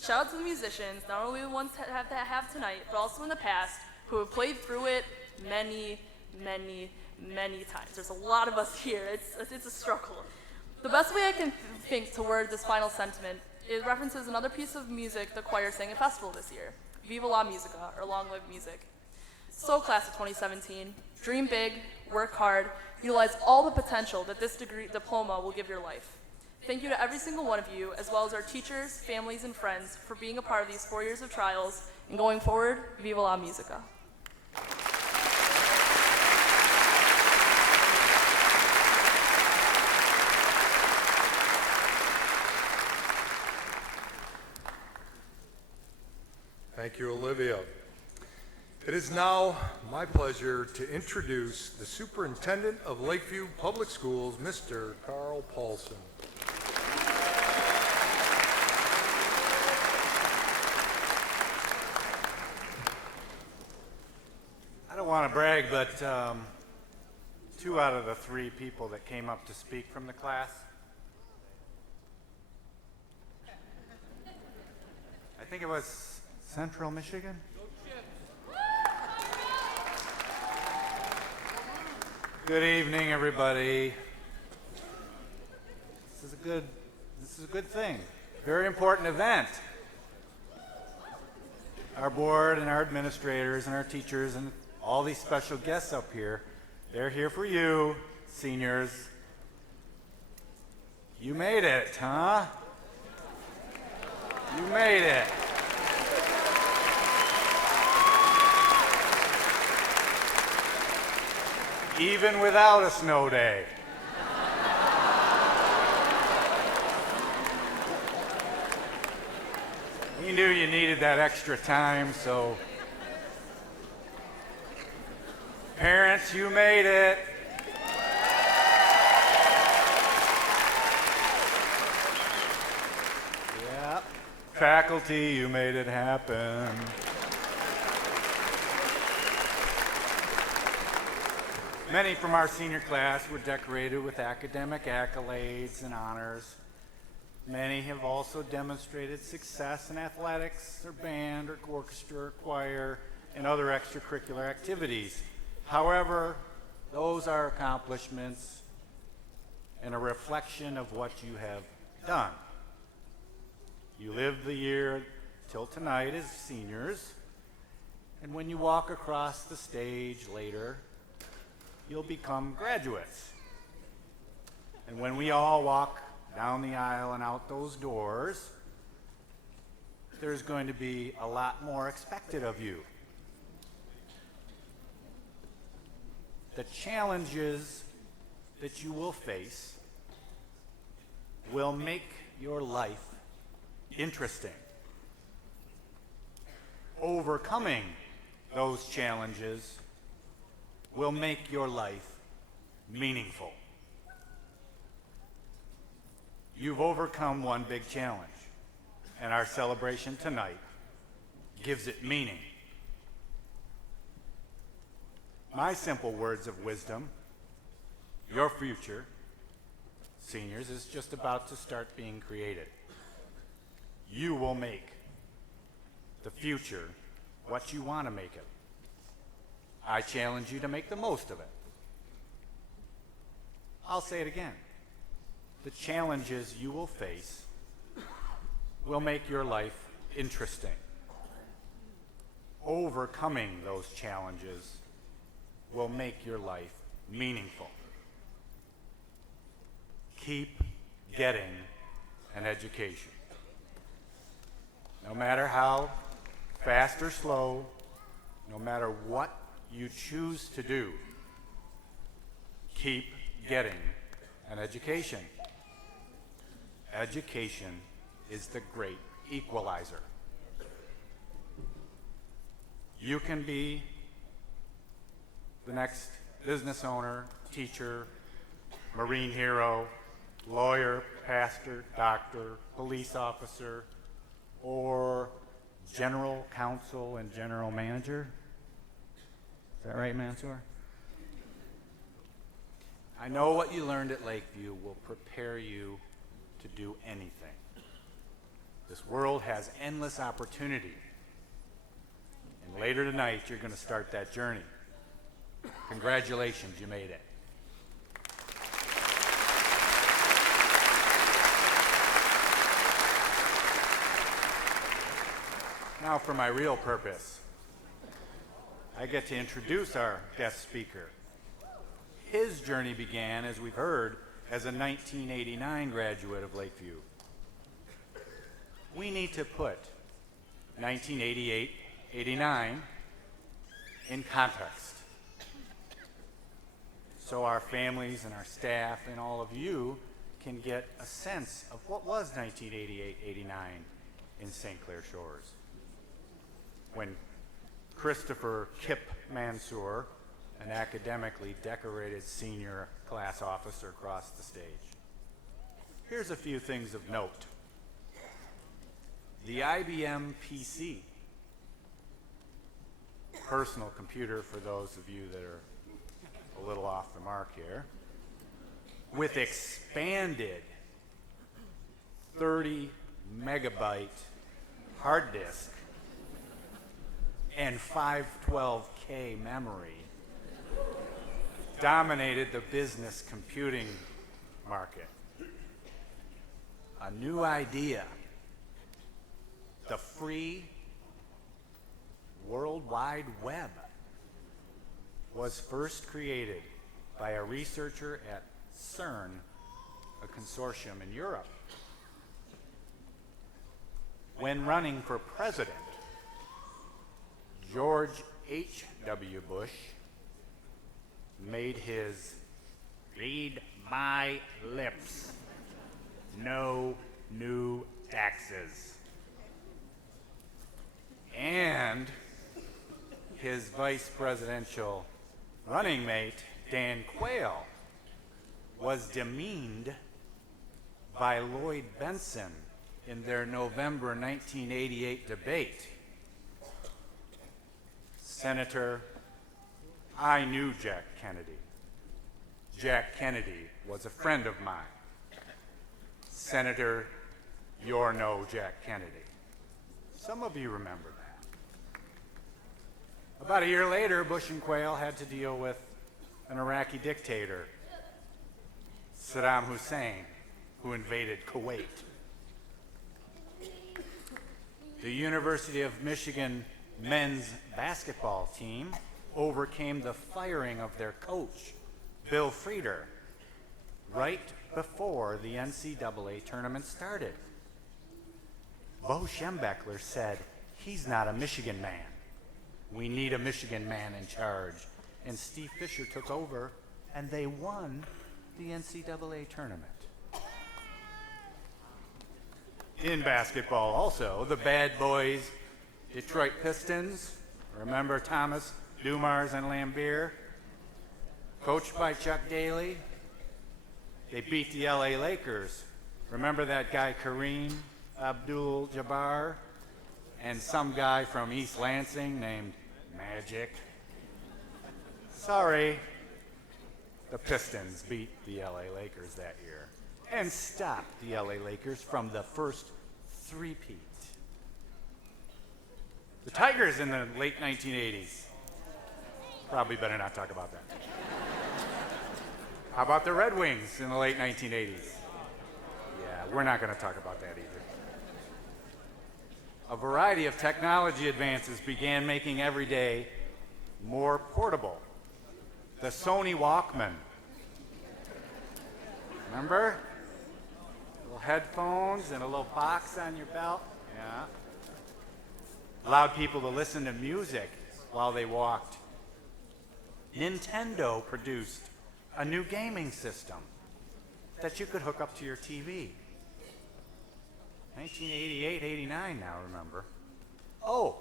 Shout out to the musicians, not only the ones that have tonight, but also in the past, who have played through it many, many, many times. There's a lot of us here. It's a struggle. The best way I can think to word this final sentiment is references another piece of music the choir sang at festival this year, Viva la Musica, or Long Live Music. So class of 2017, dream big, work hard, utilize all the potential that this diploma will give your life. Thank you to every single one of you, as well as our teachers, families, and friends for being a part of these 4 years of trials, and going forward, Viva la Musica. Thank you, Olivia. It is now my pleasure to introduce the Superintendent of Lakeview Public Schools, Mr. Carl Paulson. I don't want to brag, but 2 out of the 3 people that came up to speak from the class, I think it was Central Michigan. Good evening, everybody. This is a good thing. Very important event. Our board and our administrators and our teachers and all these special guests up here, they're here for you, seniors. You made it, huh? You made it. Even without a snow day. We knew you needed that extra time, so parents, you made it. Yep. Faculty, you made it happen. Many from our senior class were decorated with academic accolades and honors. Many have also demonstrated success in athletics, or band, or orchestra, or choir, and other extracurricular activities. However, those are accomplishments and a reflection of what you have done. You lived the year till tonight as seniors, and when you walk across the stage later, you'll become graduates. And when we all walk down the aisle and out those doors, there's going to be a lot more expected of you. The challenges that you will face will make your life interesting. Overcoming those challenges will make your life meaningful. You've overcome one big challenge, and our celebration tonight gives it meaning. My simple words of wisdom: your future, seniors, is just about to start being created. You will make the future what you want to make it. I challenge you to make the most of it. I'll say it again. The challenges you will face will make your life interesting. Overcoming those challenges will make your life meaningful. Keep getting an education. No matter how fast or slow, no matter what you choose to do, keep getting an education. Education is the great equalizer. You can be the next business owner, teacher, Marine hero, lawyer, pastor, doctor, police officer, or general counsel and general manager. Is that right, Mansour? I know what you learned at Lakeview will prepare you to do anything. This world has endless opportunity. And later tonight, you're going to start that journey. Congratulations, you made it. Now for my real purpose. I get to introduce our guest speaker. His journey began, as we've heard, as a 1989 graduate of Lakeview. We need to put 1988-89 in context, so our families and our staff and all of you can get a sense of what was 1988-89 in St. Clair Shores, when Christopher Kip Mansour, an academically decorated senior class officer, crossed the stage. Here's a few things of note. The IBM PC, personal computer for those of you that are a little off the mark here, with expanded 30 megabyte hard disk and 512K memory, dominated the business computing market. A new idea, the free World Wide Web, was first created by a researcher at CERN, a consortium in Europe. When running for president, George H.W. Bush made his "read my lips, no new taxes," and his vice presidential running mate, Dan Quayle, was demeaned by Lloyd Benson in their November 1988 debate. Senator, I knew Jack Kennedy. Jack Kennedy was a friend of mine. Senator, you're no Jack Kennedy. Some of you remember that. About a year later, Bush and Quayle had to deal with an Iraqi dictator, Saddam Hussein, who invaded Kuwait. The University of Michigan men's basketball team overcame the firing of their coach, Bill Frieder, right before the NCAA tournament started. Bo Schembechler said, "He's not a Michigan man. We need a Michigan man in charge." And Steve Fisher took over, and they won the NCAA tournament. In basketball also, the bad boys Detroit Pistons, remember Thomas, Dumars, and Lambeer, coached by Chuck Daly, they beat the LA Lakers. Remember that guy Kareem Abdul-Jabbar and some guy from East Lansing named Magic? Sorry, the Pistons beat the LA Lakers that year and stopped the LA Lakers from the first three-peat. The Tigers in the late 1980s. Probably better not talk about that. How about the Red Wings in the late 1980s? Yeah, we're not going to talk about that either. A variety of technology advances began making every day more portable. The Sony Walkman. Remember? Little headphones and a little box on your belt. Yeah. Allowed people to listen to music while they walked. Nintendo produced a new gaming system that you could hook up to your TV. 1988, 89 now, remember. Oh.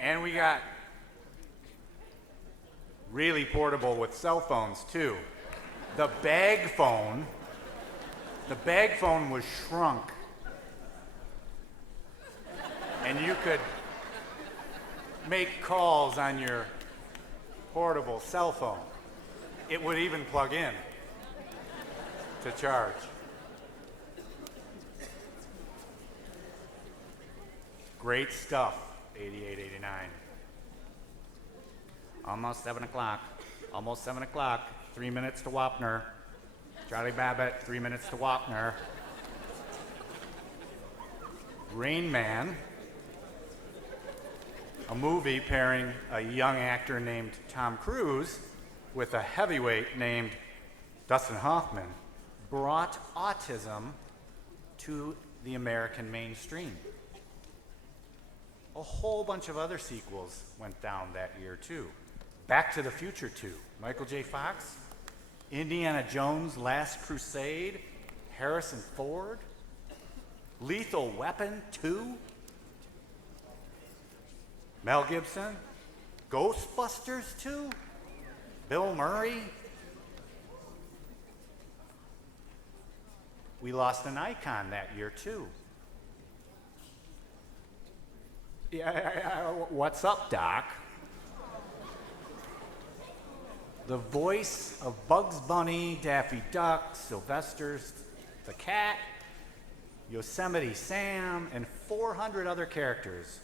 And we got really portable with cell phones, too. The bag phone. The bag phone was shrunk. And you could make calls on your portable cell phone. It would even plug in to charge. Great stuff, 88, 89. Almost 7 o'clock. Almost 7 o'clock. 3 minutes to Wapner. Charlie Babbitt, 3 minutes to Wapner. Rain Man, a movie pairing a young actor named Tom Cruise with a heavyweight named Dustin Hoffman, brought autism to the American mainstream. A whole bunch of other sequels went down that year, too. Back to the Future 2, Michael J. Fox, Indiana Jones' Last Crusade, Harrison Ford, Lethal Weapon 2, Mel Gibson, Ghostbusters 2, Bill Murray. We lost an icon that year, too. Yeah, what's up, Doc? The voice of Bugs Bunny, Daffy Duck, Sylvester the Cat, Yosemite Sam, and 400 other characters.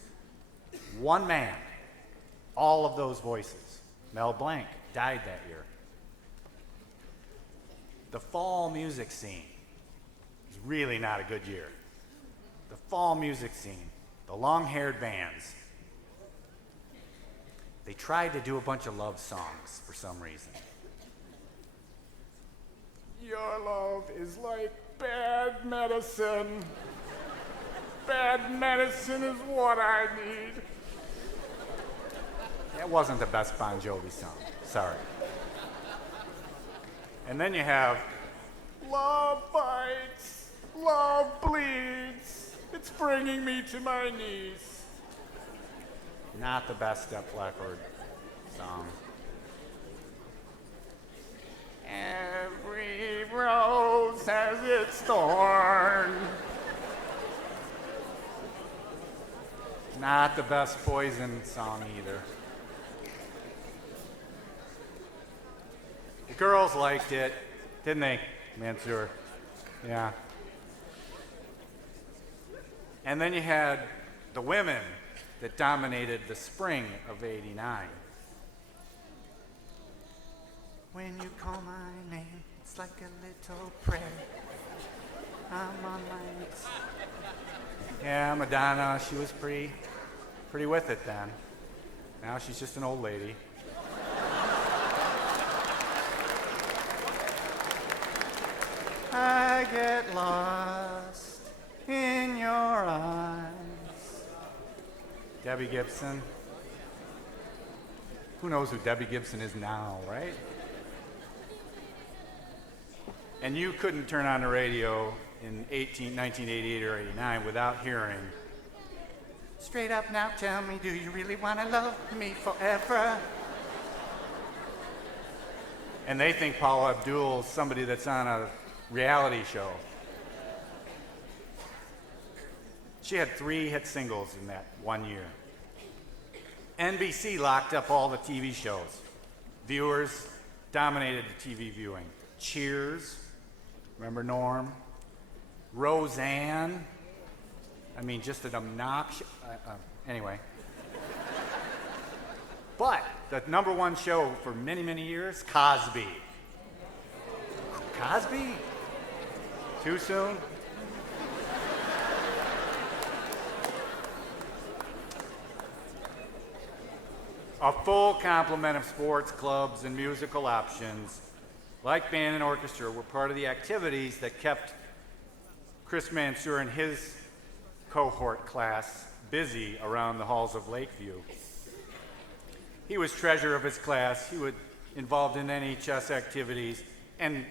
One man. All of those voices. Mel Blanc died that year. The fall music scene is really not a good year. The fall music scene. The long-haired bands. They tried to do a bunch of love songs for some reason. Your love is like bad medicine. Bad medicine is what I need. That wasn't the best Bon Jovi song. Sorry. And then you have Love Bites, Love Bleeds. It's bringing me to my knees. Not the best Def Leppard song. Every rose has its thorn. Not the best Poison song either. The girls liked it, didn't they, Mansour? Yeah. And then you had the women that dominated the spring of '89. When you call my name, it's like a little prayer. I'm on my knees. Yeah, Madonna, she was pretty with it then. Now she's just an old lady. I get lost in your eyes. Debbie Gibson. Who knows who Debbie Gibson is now, right? And you couldn't turn on the radio in 1988 or 89 without hearing, straight up now tell me, do you really want to love me forever? And they think Paula Abdul's somebody that's on a reality show. She had 3 hit singles in that one year. NBC locked up all the TV shows. Viewers dominated the TV viewing. Cheers, remember Norm? Roseanne, I mean, just an obnoxious, Anyway. But the number one show for many, many years, Cosby. Cosby? Too soon? A full complement of sports clubs and musical options, like band and orchestra, were part of the activities that kept Chris Mansour and his cohort class busy around the halls of Lakeview. He was treasurer of his class. He was involved in NHS activities, and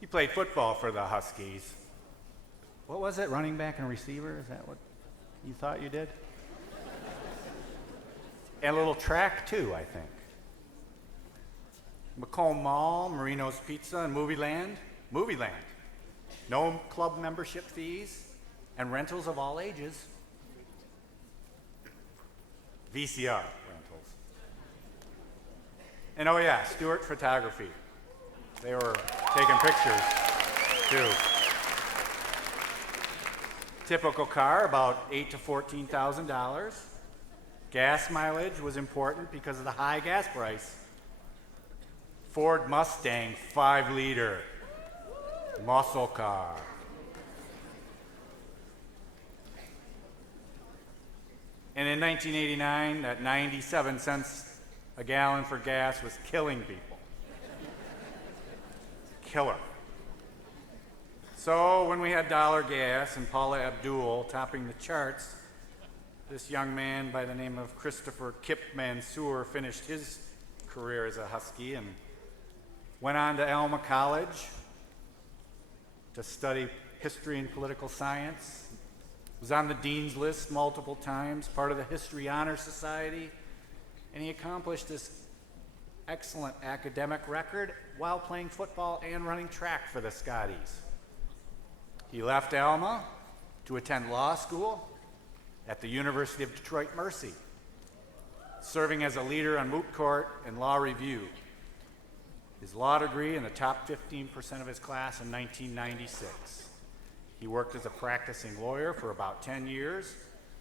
he played football for the Huskies. What was it, running back and receiver? Is that what you thought you did? And a little track, too, I think. Macomb Mall, Marino's Pizza, and Movie Land. No club membership fees, and rentals of all ages. VCR rentals. And oh yeah, Stewart Photography. They were taking pictures, too. Typical car, about $8,000 to $14,000. Gas mileage was important because of the high gas price. Ford Mustang 5-liter muscle car. And in 1989, that 97 cents a gallon for gas was killing people. Killer. So when we had dollar gas and Paula Abdul topping the charts, this young man by the name of Christopher Kip Mansour finished his career as a Husky and went on to Alma College to study history and political science. Was on the dean's list multiple times, part of the History Honor Society, and he accomplished this excellent academic record while playing football and running track for the Scotties. He left Alma to attend law school at the University of Detroit Mercy, serving as a leader on moot court and law review. His law degree in the top 15% of his class in 1996. He worked as a practicing lawyer for about 10 years,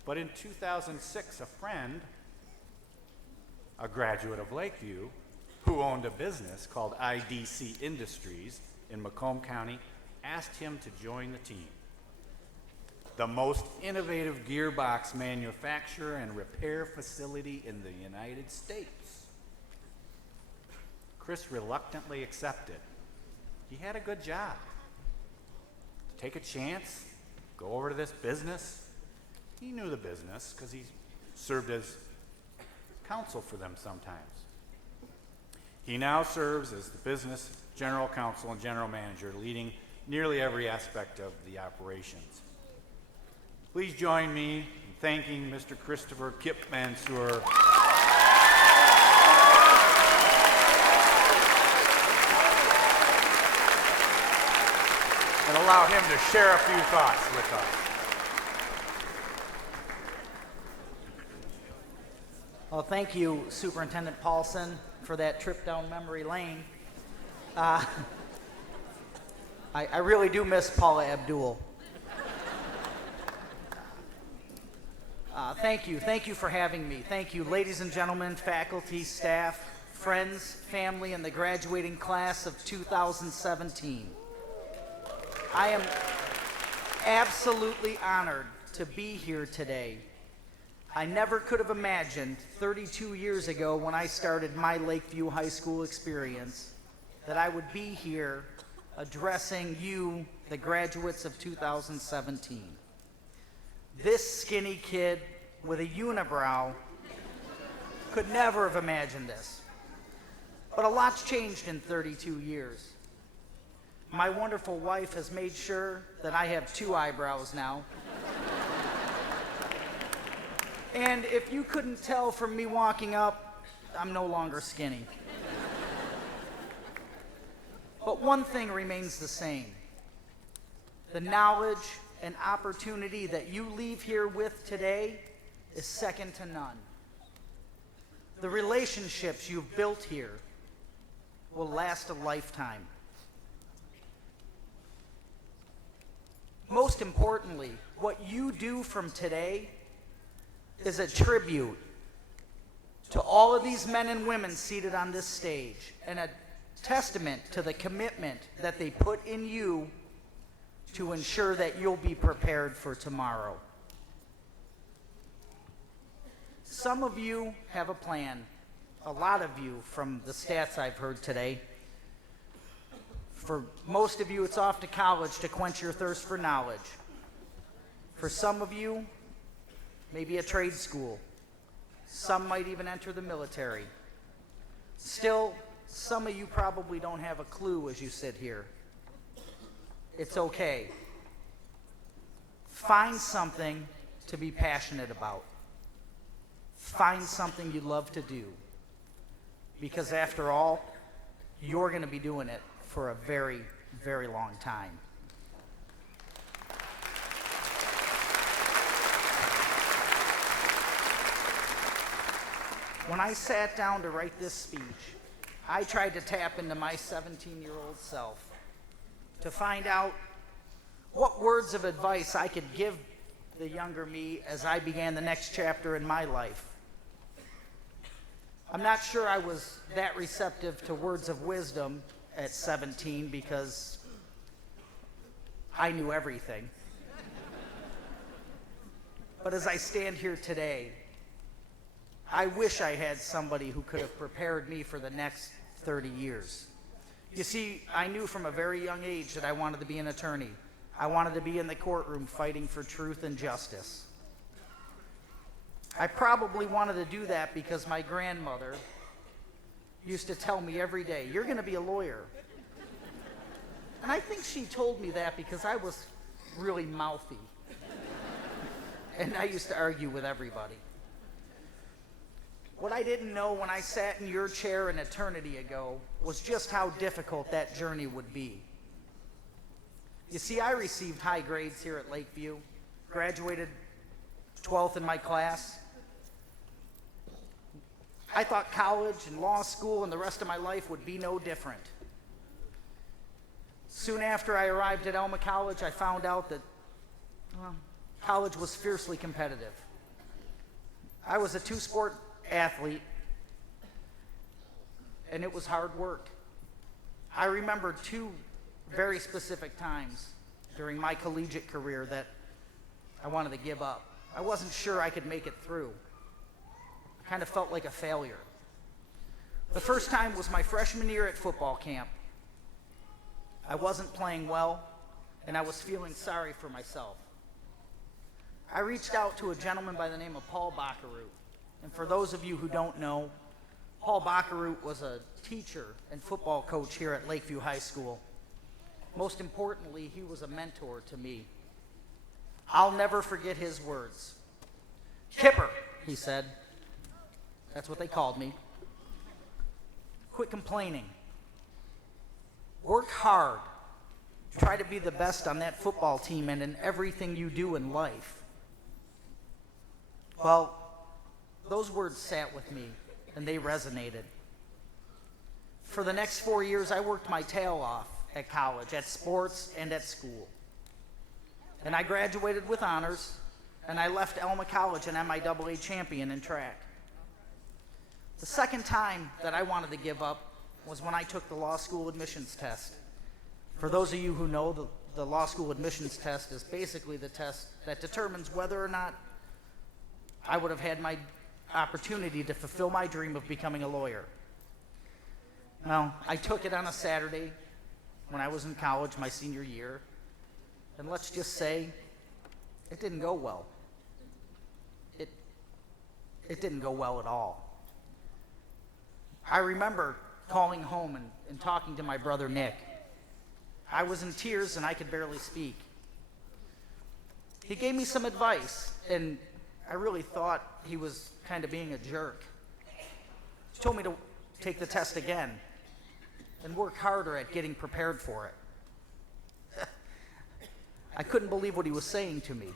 but in 2006, a friend, a graduate of Lakeview, who owned a business called IDC Industries in Macomb County, asked him to join the team. The most innovative gearbox manufacturer and repair facility in the United States. Chris reluctantly accepted. He had a good job. Take a chance, go over to this business. He knew the business because he served as counsel for them sometimes. He now serves as the business general counsel and general manager, leading nearly every aspect of the operations. Please join me in thanking Mr. Christopher Kip Mansour. And allow him to share a few thoughts with us. Well, thank you, Superintendent Paulson, for that trip down memory lane. I really do miss Paula Abdul. Thank you for having me. Thank you, ladies and gentlemen, faculty, staff, friends, family, and the graduating class of 2017. I am absolutely honored to be here today. I never could have imagined 32 years ago when I started my Lakeview High School experience that I would be here addressing you, the graduates of 2017. This skinny kid with a unibrow could never have imagined this. But a lot's changed in 32 years. My wonderful wife has made sure that I have 2 eyebrows now. And if you couldn't tell from me walking up, I'm no longer skinny. But one thing remains the same. The knowledge and opportunity that you leave here with today is second to none. The relationships you've built here will last a lifetime. Most importantly, what you do from today is a tribute to all of these men and women seated on this stage, and a testament to the commitment that they put in you to ensure that you'll be prepared for tomorrow. Some of you have a plan. A lot of you, from the stats I've heard today. For most of you, it's off to college to quench your thirst for knowledge. For some of you, maybe a trade school. Some might even enter the military. Still, some of you probably don't have a clue as you sit here. It's okay. Find something to be passionate about. Find something you love to do. Because after all, you're going to be doing it for a very, very long time. When I sat down to write this speech, I tried to tap into my 17-year-old self to find out what words of advice I could give the younger me as I began the next chapter in my life. I'm not sure I was that receptive to words of wisdom at 17 because I knew everything. But as I stand here today, I wish I had somebody who could have prepared me for the next 30 years. You see, I knew from a very young age that I wanted to be an attorney. I wanted to be in the courtroom fighting for truth and justice. I probably wanted to do that because my grandmother used to tell me every day, "You're going to be a lawyer." And I think she told me that because I was really mouthy. And I used to argue with everybody. What I didn't know when I sat in your chair an eternity ago was just how difficult that journey would be. You see, I received high grades here at Lakeview, graduated 12th in my class. I thought college and law school and the rest of my life would be no different. Soon after I arrived at Elma College, I found out that college was fiercely competitive. I was a two-sport athlete, and it was hard work. I remember two very specific times during my collegiate career that I wanted to give up. I wasn't sure I could make it through. I kind of felt like a failure. The first time was my freshman year at football camp. I wasn't playing well, and I was feeling sorry for myself. I reached out to a gentleman by the name of Paul Baccarout. And for those of you who don't know, Paul Baccarout was a teacher and football coach here at Lakeview High School. Most importantly, he was a mentor to me. I'll never forget his words. "Kipper," he said. That's what they called me. "Quit complaining. Work hard. Try to be the best on that football team and in everything you do in life." Well, those words sat with me, and they resonated. For the next 4 years, I worked my tail off at college, at sports, and at school. And I graduated with honors, and I left Elma College an MIAA champion in track. The second time that I wanted to give up was when I took the law school admissions test. For those of you who know, the law school admissions test is basically the test that determines whether or not I would have had my opportunity to fulfill my dream of becoming a lawyer. Well, I took it on a Saturday when I was in college, my senior year, and let's just say it didn't go well. It didn't go well at all. I remember calling home and talking to my brother Nick. I was in tears and I could barely speak. He gave me some advice, and I really thought he was kind of being a jerk. He told me to take the test again and work harder at getting prepared for it. I couldn't believe what he was saying to me.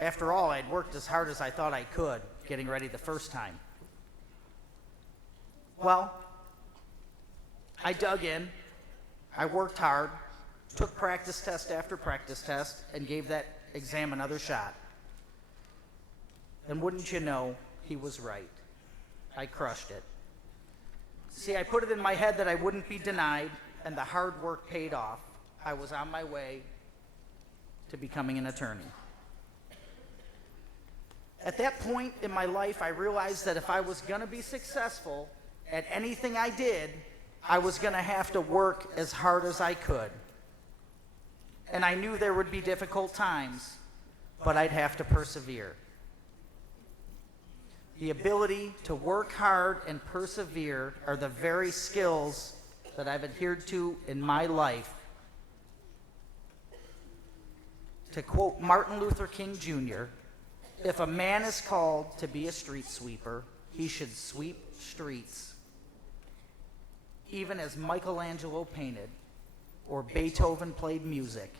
After all, I'd worked as hard as I thought I could getting ready the first time. Well, I dug in, I worked hard, took practice test after practice test, and gave that exam another shot. And wouldn't you know, he was right. I crushed it. See, I put it in my head that I wouldn't be denied, and the hard work paid off. I was on my way to becoming an attorney. At that point in my life, I realized that if I was going to be successful at anything I did, I was going to have to work as hard as I could. And I knew there would be difficult times, but I'd have to persevere. The ability to work hard and persevere are the very skills that I've adhered to in my life. To quote Martin Luther King Jr., if a man is called to be a street sweeper, he should sweep streets. Even as Michelangelo painted, or Beethoven played music,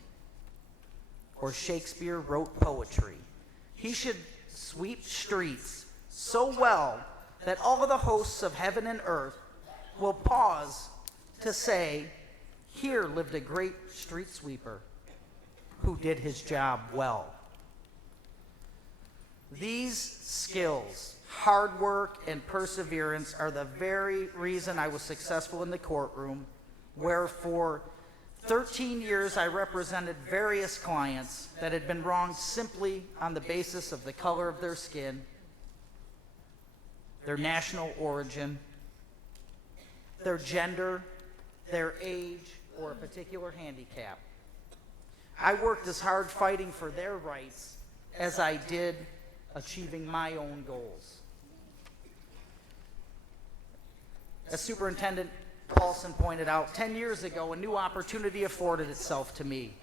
or Shakespeare wrote poetry, he should sweep streets so well that all of the hosts of heaven and earth will pause to say, here lived a great street sweeper who did his job well. These skills, hard work and perseverance, are the very reason I was successful in the courtroom, where for 13 years I represented various clients that had been wronged simply on the basis of the color of their skin, their national origin, their gender, their age, or a particular handicap. I worked as hard fighting for their rights as I did achieving my own goals. As Superintendent Paulson pointed out, 10 years ago, a new opportunity afforded itself to me.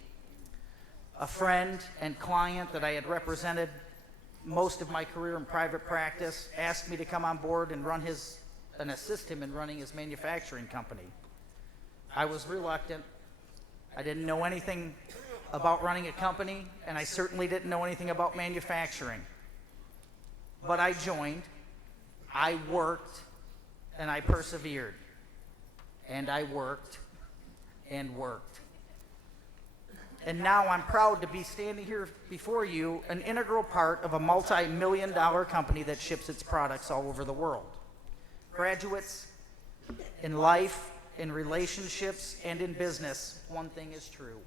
A friend and client that I had represented most of my career in private practice asked me to come on board and assist him in running his manufacturing company. I was reluctant. I didn't know anything about running a company, and I certainly didn't know anything about manufacturing. But I joined, I worked, and I persevered. And I worked and worked. And now I'm proud to be standing here before you, an integral part of a multi-million-dollar company that ships its products all over the world. Graduates, in life, in relationships, and in business, one thing is true.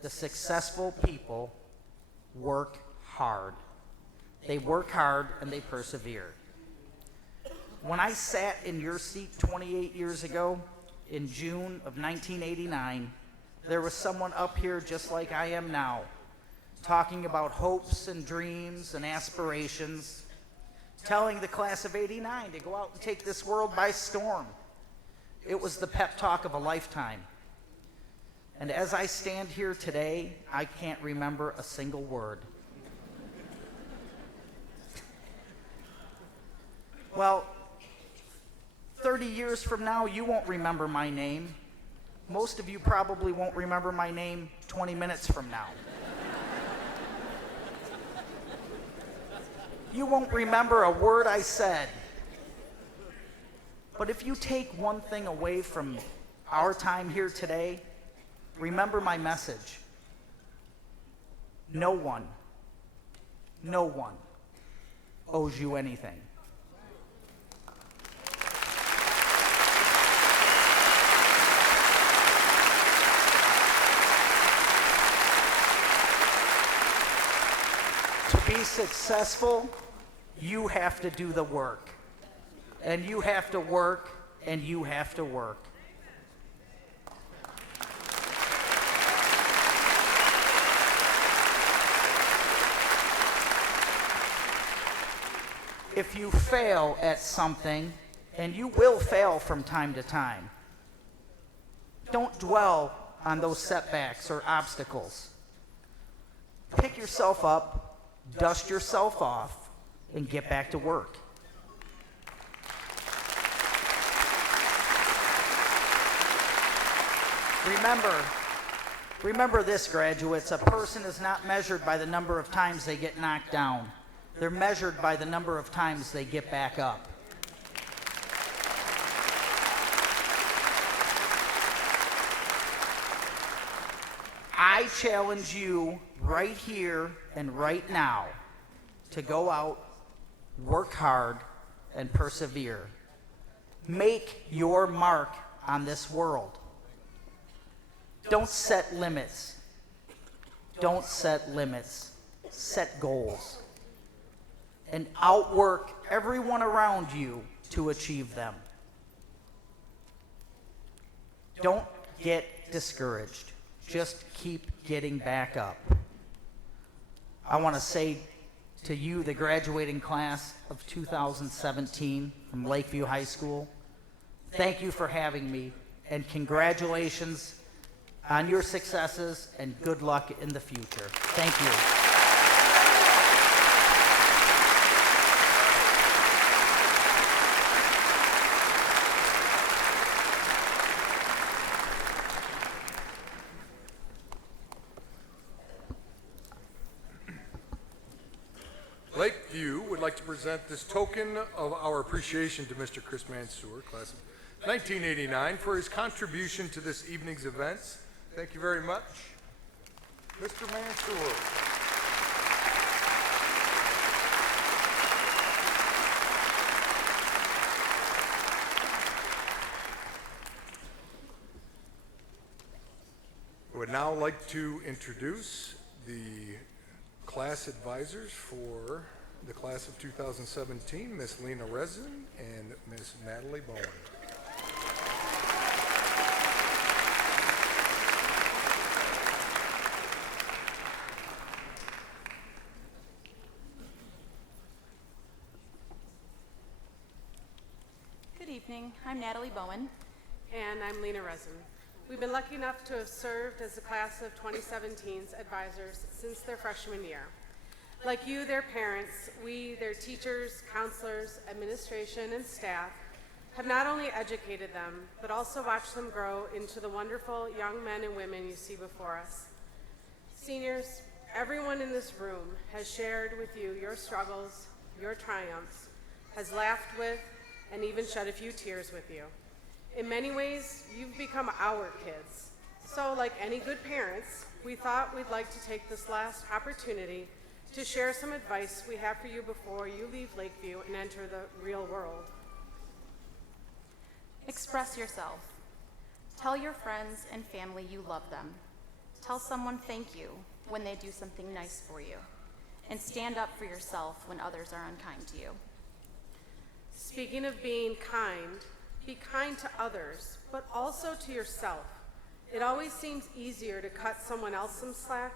The successful people work hard. They work hard and they persevere. When I sat in your seat 28 years ago, in June of 1989, there was someone up here just like I am now, talking about hopes and dreams and aspirations, telling the class of '89 to go out and take this world by storm. It was the pep talk of a lifetime. And as I stand here today, I can't remember a single word. Well, 30 years from now, you won't remember my name. Most of you probably won't remember my name 20 minutes from now. You won't remember a word I said. But if you take one thing away from our time here today, remember my message. No one owes you anything. To be successful, you have to do the work. And you have to work, and you have to work. If you fail at something, and you will fail from time to time, don't dwell on those setbacks or obstacles. Pick yourself up, dust yourself off, and get back to work. Remember this, graduates. A person is not measured by the number of times they get knocked down. They're measured by the number of times they get back up. I challenge you right here and right now to go out, work hard, and persevere. Make your mark on this world. Don't set limits. Don't set limits. Set goals. And outwork everyone around you to achieve them. Don't get discouraged. Just keep getting back up. I want to say to you, the graduating class of 2017 from Lakeview High School, thank you for having me, and congratulations on your successes, and good luck in the future. Thank you. Lakeview would like to present this token of our appreciation to Mr. Chris Mansour, class of 1989, for his contribution to this evening's events. Thank you very much, Mr. Mansour. I would now like to introduce the class advisors for the class of 2017, Miss Lena Rezin and Miss Natalie Bowen. Good evening. I'm Natalie Bowen. And I'm Lena Rezin. We've been lucky enough to have served as the class of 2017's advisors since their freshman year. Like you, their parents, we, their teachers, counselors, administration, and staff, have not only educated them, but also watched them grow into the wonderful young men and women you see before us. Seniors, everyone in this room has shared with you your struggles, your triumphs, has laughed with, and even shed a few tears with you. In many ways, you've become our kids. So, like any good parents, we thought we'd like to take this last opportunity to share some advice we have for you before you leave Lakeview and enter the real world. Express yourself. Tell your friends and family you love them. Tell someone thank you when they do something nice for you. And stand up for yourself when others are unkind to you. Speaking of being kind, be kind to others, but also to yourself. It always seems easier to cut someone else some slack,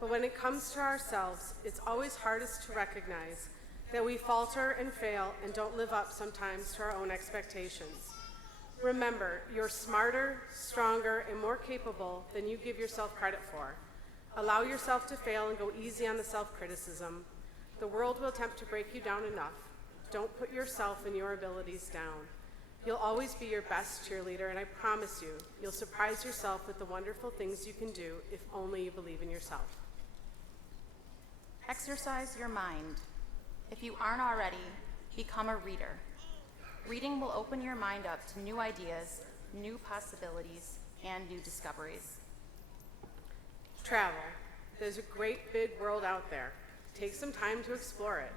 but when it comes to ourselves, it's always hardest to recognize that we falter and fail and don't live up sometimes to our own expectations. Remember, you're smarter, stronger, and more capable than you give yourself credit for. Allow yourself to fail and go easy on the self-criticism. The world will attempt to break you down enough. Don't put yourself and your abilities down. You'll always be your best cheerleader, and I promise you, you'll surprise yourself with the wonderful things you can do if only you believe in yourself. Exercise your mind. If you aren't already, become a reader. Reading will open your mind up to new ideas, new possibilities, and new discoveries. Travel. There's a great big world out there. Take some time to explore it.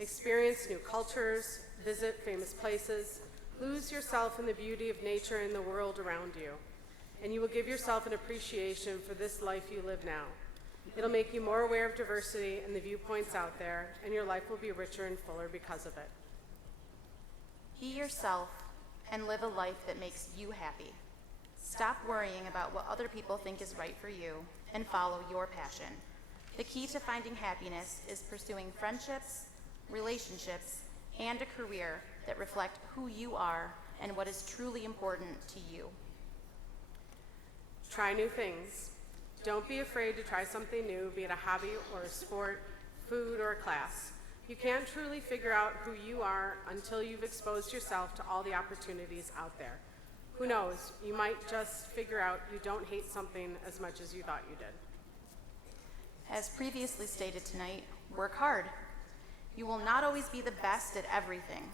Experience new cultures, visit famous places, lose yourself in the beauty of nature and the world around you, and you will give yourself an appreciation for this life you live now. It'll make you more aware of diversity and the viewpoints out there, and your life will be richer and fuller because of it. Be yourself and live a life that makes you happy. Stop worrying about what other people think is right for you and follow your passion. The key to finding happiness is pursuing friendships, relationships, and a career that reflect who you are and what is truly important to you. Try new things. Don't be afraid to try something new, be it a hobby or a sport, food, or a class. You can't truly figure out who you are until you've exposed yourself to all the opportunities out there. Who knows, you might just figure out you don't hate something as much as you thought you did. As previously stated tonight, work hard. You will not always be the best at everything,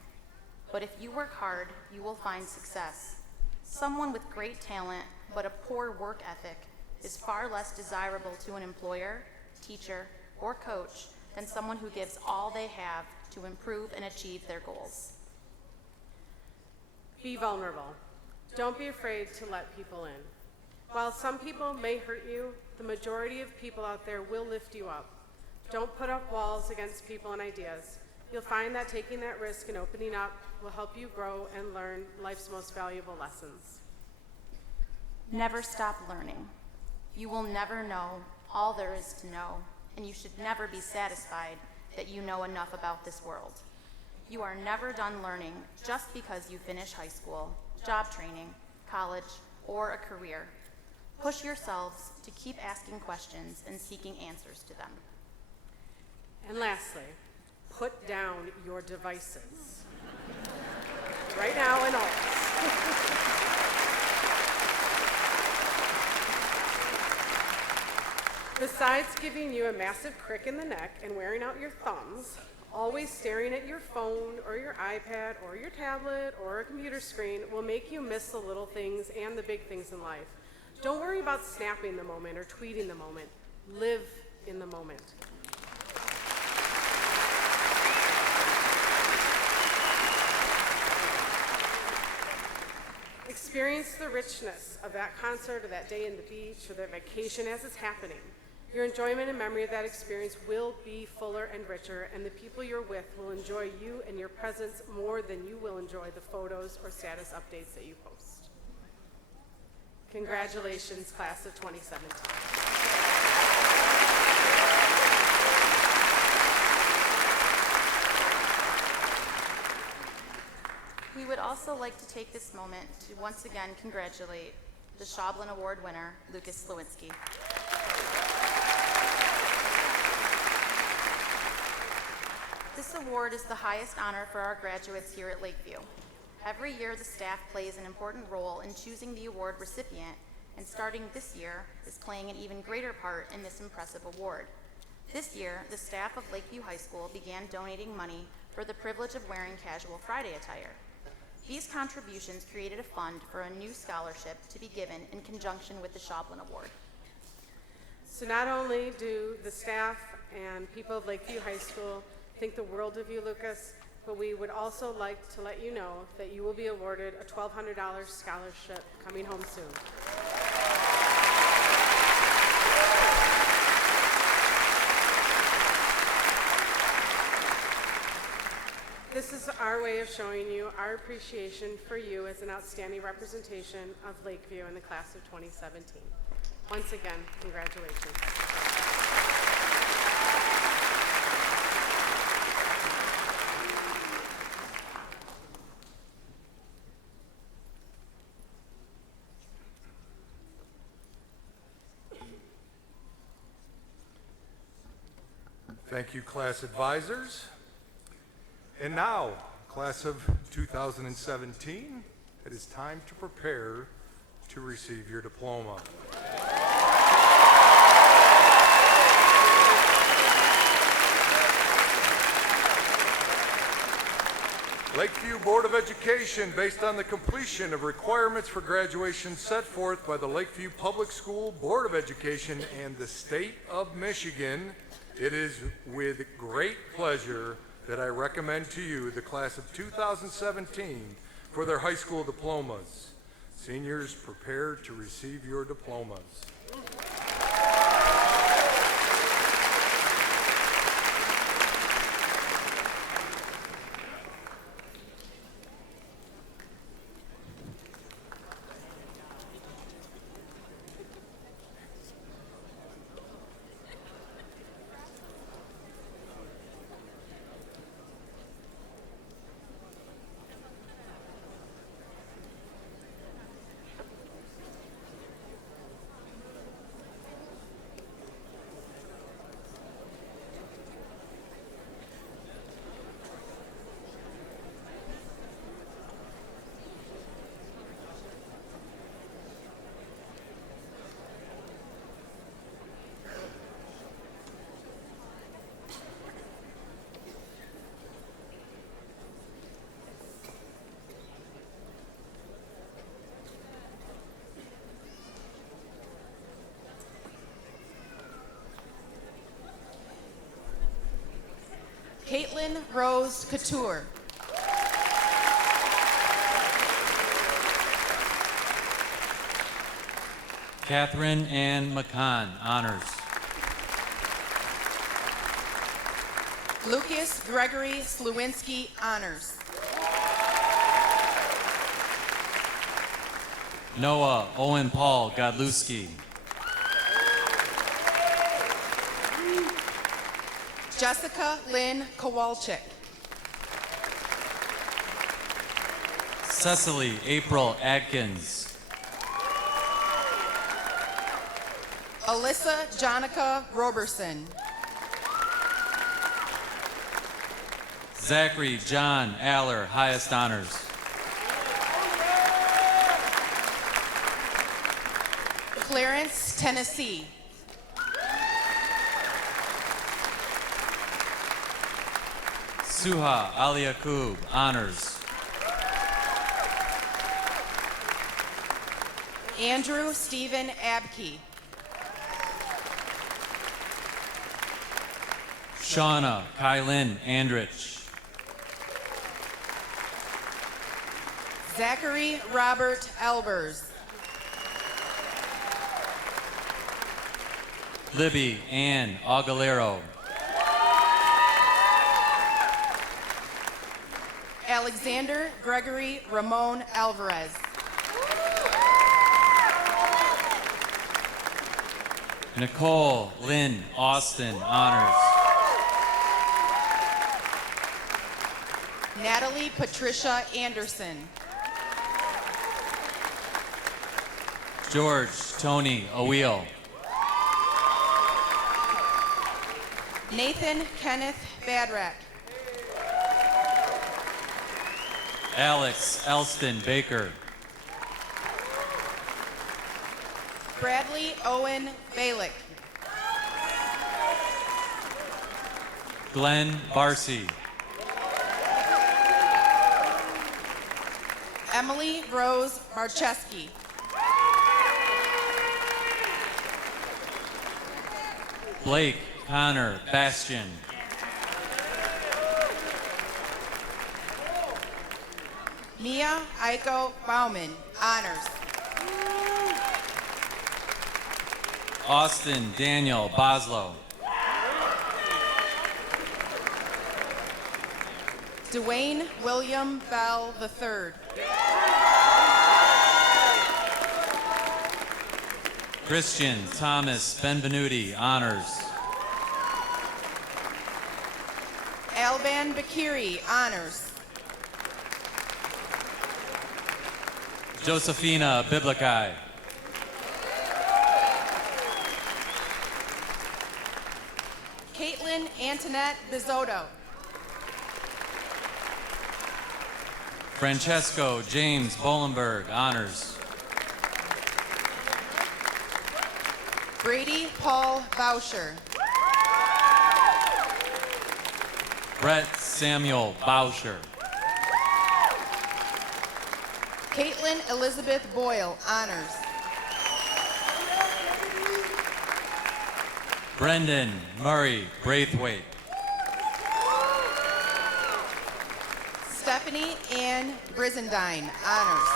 but if you work hard, you will find success. Someone with great talent but a poor work ethic is far less desirable to an employer, teacher, or coach than someone who gives all they have to improve and achieve their goals. Be vulnerable. Don't be afraid to let people in. While some people may hurt you, the majority of people out there will lift you up. Don't put up walls against people and ideas. You'll find that taking that risk and opening up will help you grow and learn life's most valuable lessons. Never stop learning. You will never know all there is to know, and you should never be satisfied that you know enough about this world. You are never done learning just because you finish high school, job training, college, or a career. Push yourselves to keep asking questions and seeking answers to them. And lastly, put down your devices. Right now and always. Besides giving you a massive crick in the neck and wearing out your thumbs, always staring at your phone or your iPad or your tablet or a computer screen will make you miss the little things and the big things in life. Don't worry about snapping the moment or tweeting the moment. Live in the moment. Experience the richness of that concert or that day in the beach or that vacation as it's happening. Your enjoyment and memory of that experience will be fuller and richer, and the people you're with will enjoy you and your presence more than you will enjoy the photos or status updates that you post. Congratulations, class of 2017. We would also like to take this moment to once again congratulate the Shoblin Award winner, Lucas Slowinski. This award is the highest honor for our graduates here at Lakeview. Every year, the staff plays an important role in choosing the award recipient, and starting this year is playing an even greater part in this impressive award. This year, the staff of Lakeview High School began donating money for the privilege of wearing casual Friday attire. These contributions created a fund for a new scholarship to be given in conjunction with the Shoblin Award. So not only do the staff and people of Lakeview High School think the world of you, Lucas, but we would also like to let you know that you will be awarded a $1,200 scholarship coming home soon. This is our way of showing you our appreciation for you as an outstanding representation of Lakeview in the class of 2017. Once again, congratulations. Thank you, class advisors. And now, class of 2017, it is time to prepare to receive your diploma. Lakeview Board of Education, based on the completion of requirements for graduation set forth by the Lakeview Public School Board of Education and the State of Michigan, it is with great pleasure that I recommend to you the class of 2017 for their high school diplomas. Seniors, prepare to receive your diplomas. Caitlin Rose Couture. Catherine Ann McCann, honors. Lucas Gregory Slewinski, honors. Noah Owen Paul Godlewski. Jessica Lynn Kowalczyk. Cecily April Adkins. Alyssa Jonica Roberson. Zachary John Aller, highest honors. Clarence Tennessee. Suha Aliakub, honors. Andrew Stephen Abke. Shauna Kylin Andrich. Zachary Robert Elbers. Libby Ann Aguilero. Alexander Gregory Ramon Alvarez. Nicole Lynn Austin, honors. Natalie Patricia Anderson. George Tony Aweel. Nathan Kenneth Badrak. Alex Elston Baker. Bradley Owen Balick. Glenn Barcy. Emily Rose Marcheski. Blake Connor Bastian. Mia Aiko Bauman, honors. Austin Daniel Boslow. Dwayne William Bell III. Christian Thomas Benvenuti, honors. Alban Bakiri, honors. Josephina Biblikai. Caitlin Antoinette Bizotto. Francesco James Bolenberg, honors. Brady Paul Bauscher. Brett Samuel Bauscher. Caitlin Elizabeth Boyle, honors. Brendan Murray Braithwaite. Stephanie Ann Brizendine, honors.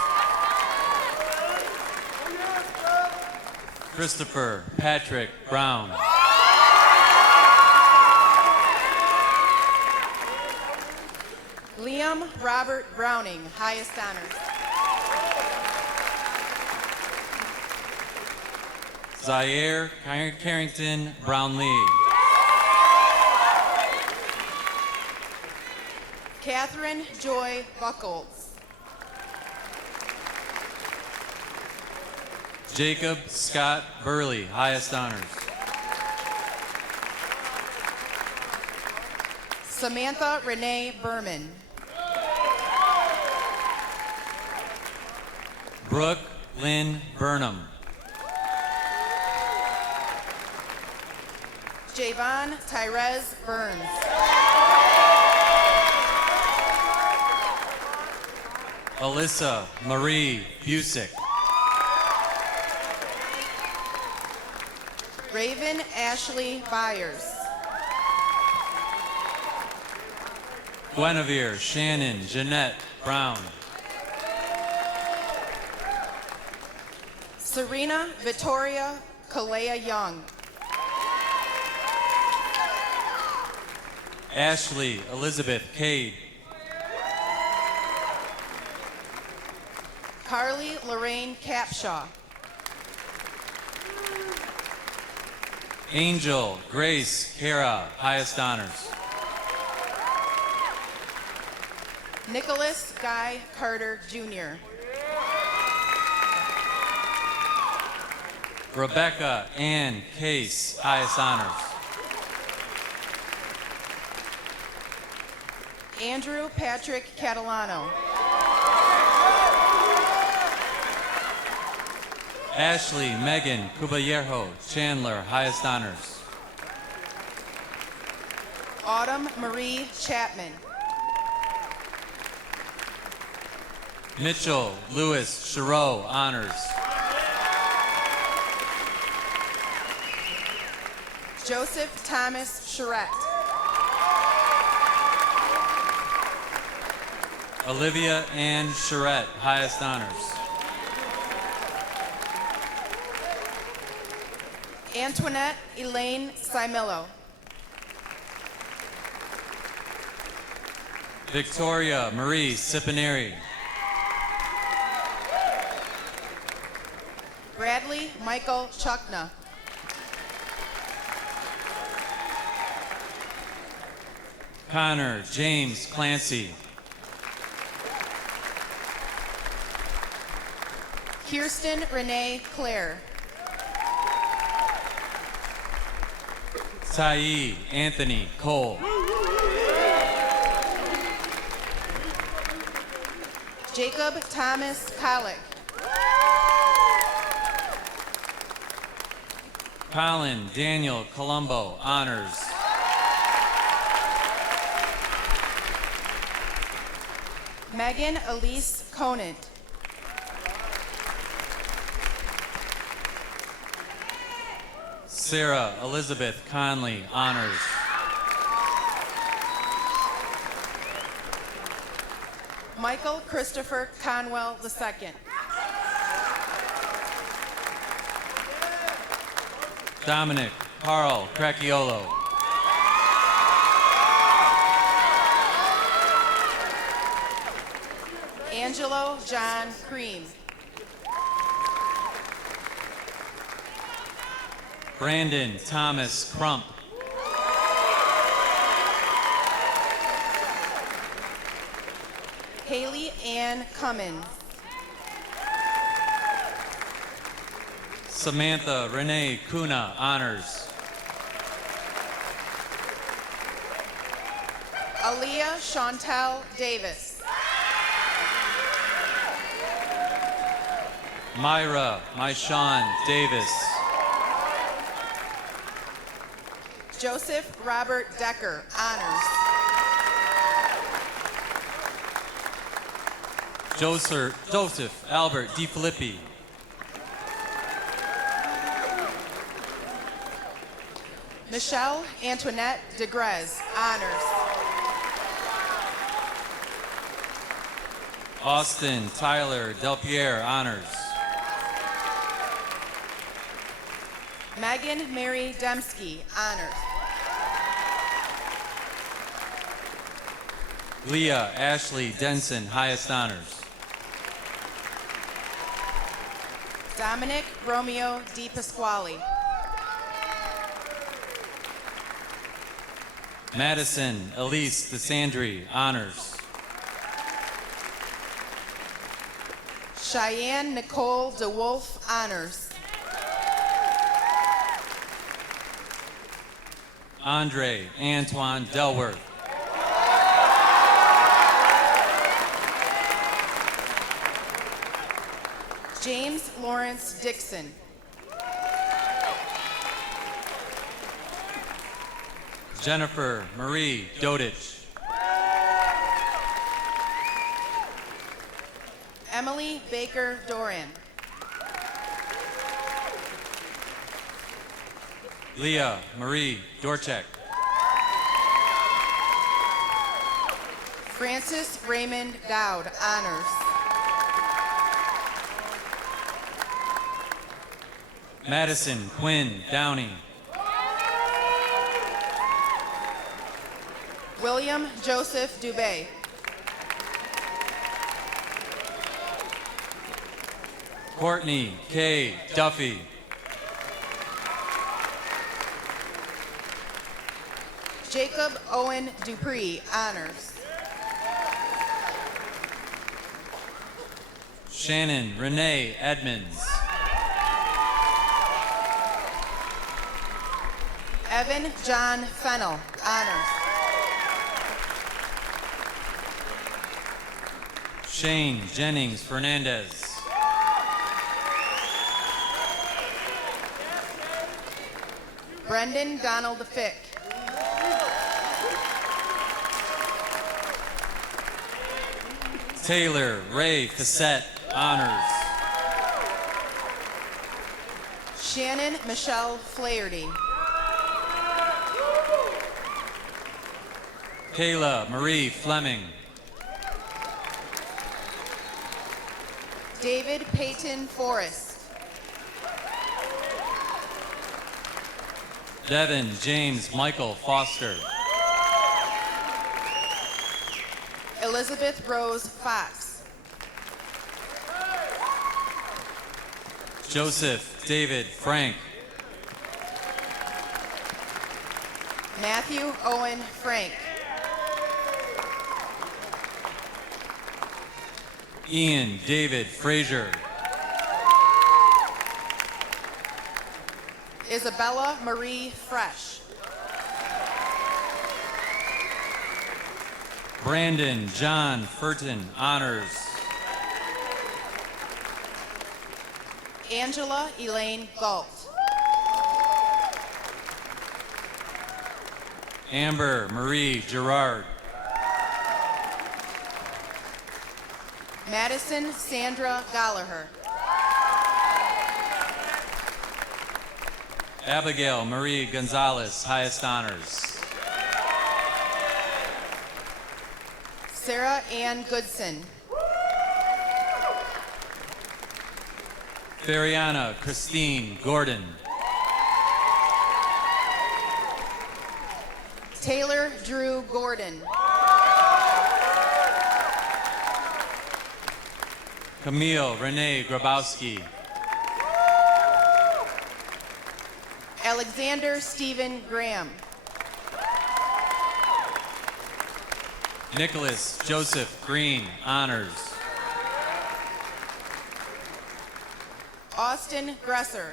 Christopher Patrick Brown. Liam Robert Browning, highest honors. Zaire Carrington Brownlee. Catherine Joy Buckholz. Jacob Scott Burley, highest honors. Samantha Renee Berman. Brooke Lynn Burnham. Javon Tyrez Burns. Alyssa Marie Busick. Raven Ashley Byers. Guinevere Shannon Jeanette Brown. Serena Victoria Kalea Young. Ashley Elizabeth Cade. Carly Lorraine Capshaw. Angel Grace Kara, highest honors. Nicholas Guy Carter, Jr. Rebecca Ann Case, highest honors. Andrew Patrick Catalano. Ashley Megan Cuballejo Chandler, highest honors. Autumn Marie Chapman. Mitchell Lewis Chereau, honors. Joseph Thomas Charette. Olivia Ann Charette, highest honors. Antoinette Elaine Simillo. Victoria Marie Cipineri. Bradley Michael Chuckna. Connor James Clancy. Kirsten Renee Clare. Ty Anthony Cole. Jacob Thomas Colick. Colin Daniel Colombo, honors. Megan Elise Conant. Sarah Elizabeth Conley, honors. Michael Christopher Conwell II. Dominic Carl Cracchiolo. Angelo John Cream. Brandon Thomas Crump. Haley Ann Cummins. Samantha Renee Kuna, honors. Aaliyah Chantel Davis. Myra Myshawn Davis. Joseph Robert Decker, honors. Joseph Albert DiFilippi. Michelle Antoinette DeGrez, honors. Austin Tyler Delpierre, honors. Megan Mary Dembski, honors. Leah Ashley Denson, highest honors. Dominic Romeo Di Pasquale. Madison Elise DeSandri, honors. Cheyenne Nicole DeWolf, honors. Andre Antoine Delworth. James Lawrence Dixon. Jennifer Marie Dodich. Emily Baker Doran. Leah Marie Dorchek. Francis Raymond Dowd, honors. Madison Quinn Downey. William Joseph Dubé. Courtney K. Duffy. Jacob Owen Dupree, honors. Shannon Renee Edmonds. Evan John Fennell, honors. Shane Jennings Fernandez. Brendan Donald Fick. Taylor Ray Fassett, honors. Shannon Michelle Flaherty. Kayla Marie Fleming. David Peyton Forrest. Devin James Michael Foster. Elizabeth Rose Fox. Joseph David Frank. Matthew Owen Frank. Ian David Frazier. Isabella Marie Fresh. Brandon John Furton, honors. Angela Elaine Galt. Amber Marie Gerard. Madison Sandra Gallagher. Abigail Marie Gonzalez, highest honors. Sarah Ann Goodson. Fariana Christine Gordon. Taylor Drew Gordon. Camille Renee Grabowski. Alexander Stephen Graham. Nicholas Joseph Green, honors. Austin Gresser.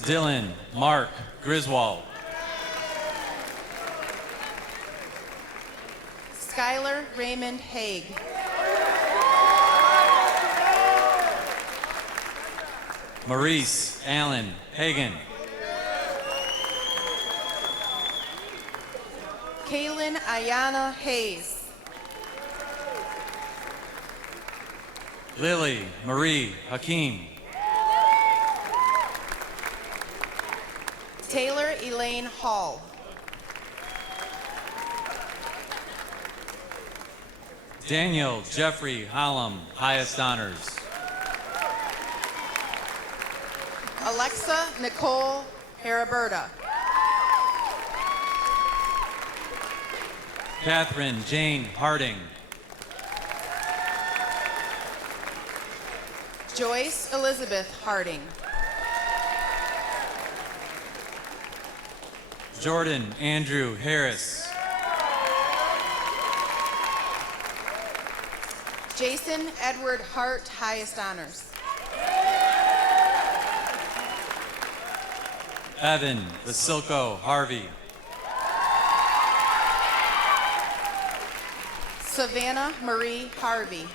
Dylan Mark Griswold. Skylar Raymond Haig. Maurice Allen Hagan. Kaylin Ayana Hayes. Lily Marie Hakeem. Taylor Elaine Hall. Daniel Jeffrey Hallam, highest honors. Alexa Nicole Haraberta. Catherine Jane Harding. Joyce Elizabeth Harding. Jordan Andrew Harris. Jason Edward Hart, highest honors. Evan Vasilko Harvey. Savannah Marie Harvey.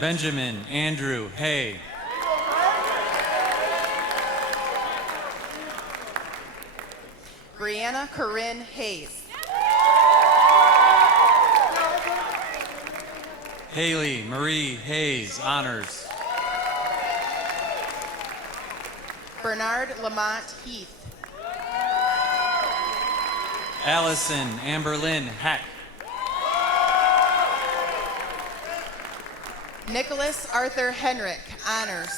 Benjamin Andrew Hay. Brianna Corinne Hayes. Haley Marie Hayes, honors. Bernard Lamont Heath. Allison Amberlyn Heck. Nicholas Arthur Henrik, honors.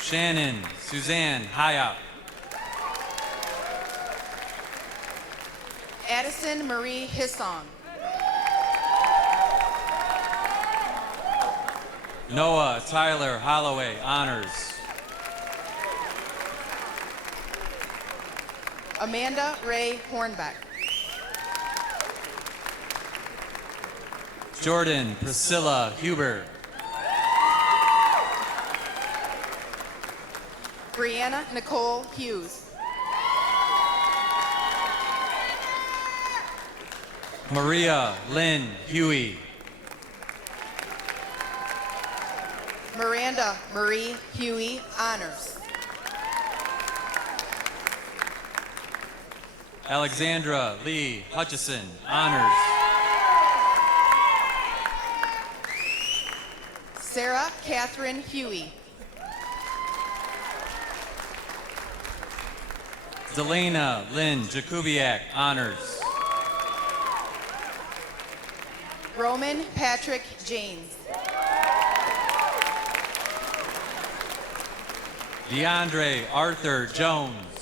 Shannon Suzanne Hayop. Addison Marie Hissong. Noah Tyler Holloway, honors. Amanda Ray Hornbeck. Jordan Priscilla Huber. Brianna Nicole Hughes. Maria Lynn Huey. Miranda Marie Huey, honors. Alexandra Lee Hutchison, honors. Sarah Catherine Huey. Delana Lynn Jakubiak, honors. Roman Patrick James. DeAndre Arthur Jones.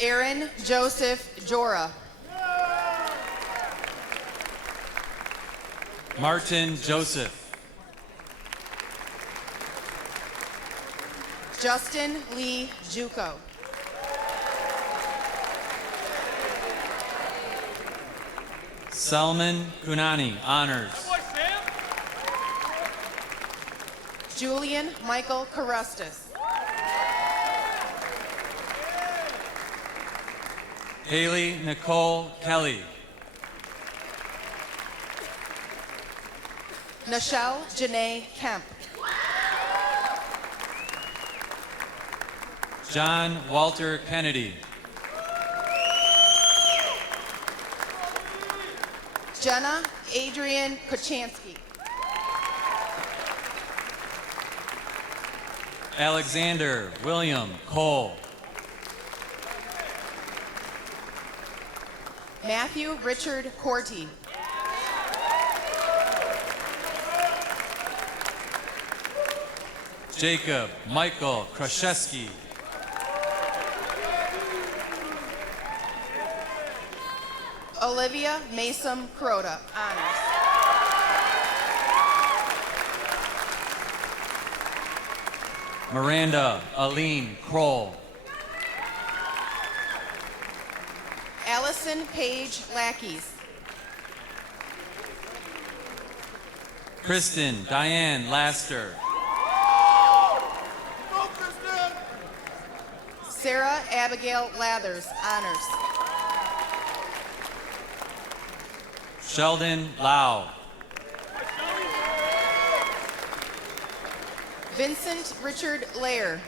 Aaron Joseph Jora. Martin Joseph. Justin Lee Juco. Salman Kunani, honors. Julian Michael Carustis. Haley Nicole Kelly. Nichelle Janae Kemp. John Walter Kennedy. Jenna Adrian Kochansky. Alexander William Cole. Matthew Richard Corty. Jacob Michael Kraszewski. Olivia Mason Crota, honors. Miranda Aline Kroll. Allison Page Lackeys. Kristen Diane Laster. Sarah Abigail Lathers, honors. Sheldon Lau. Vincent Richard Lair.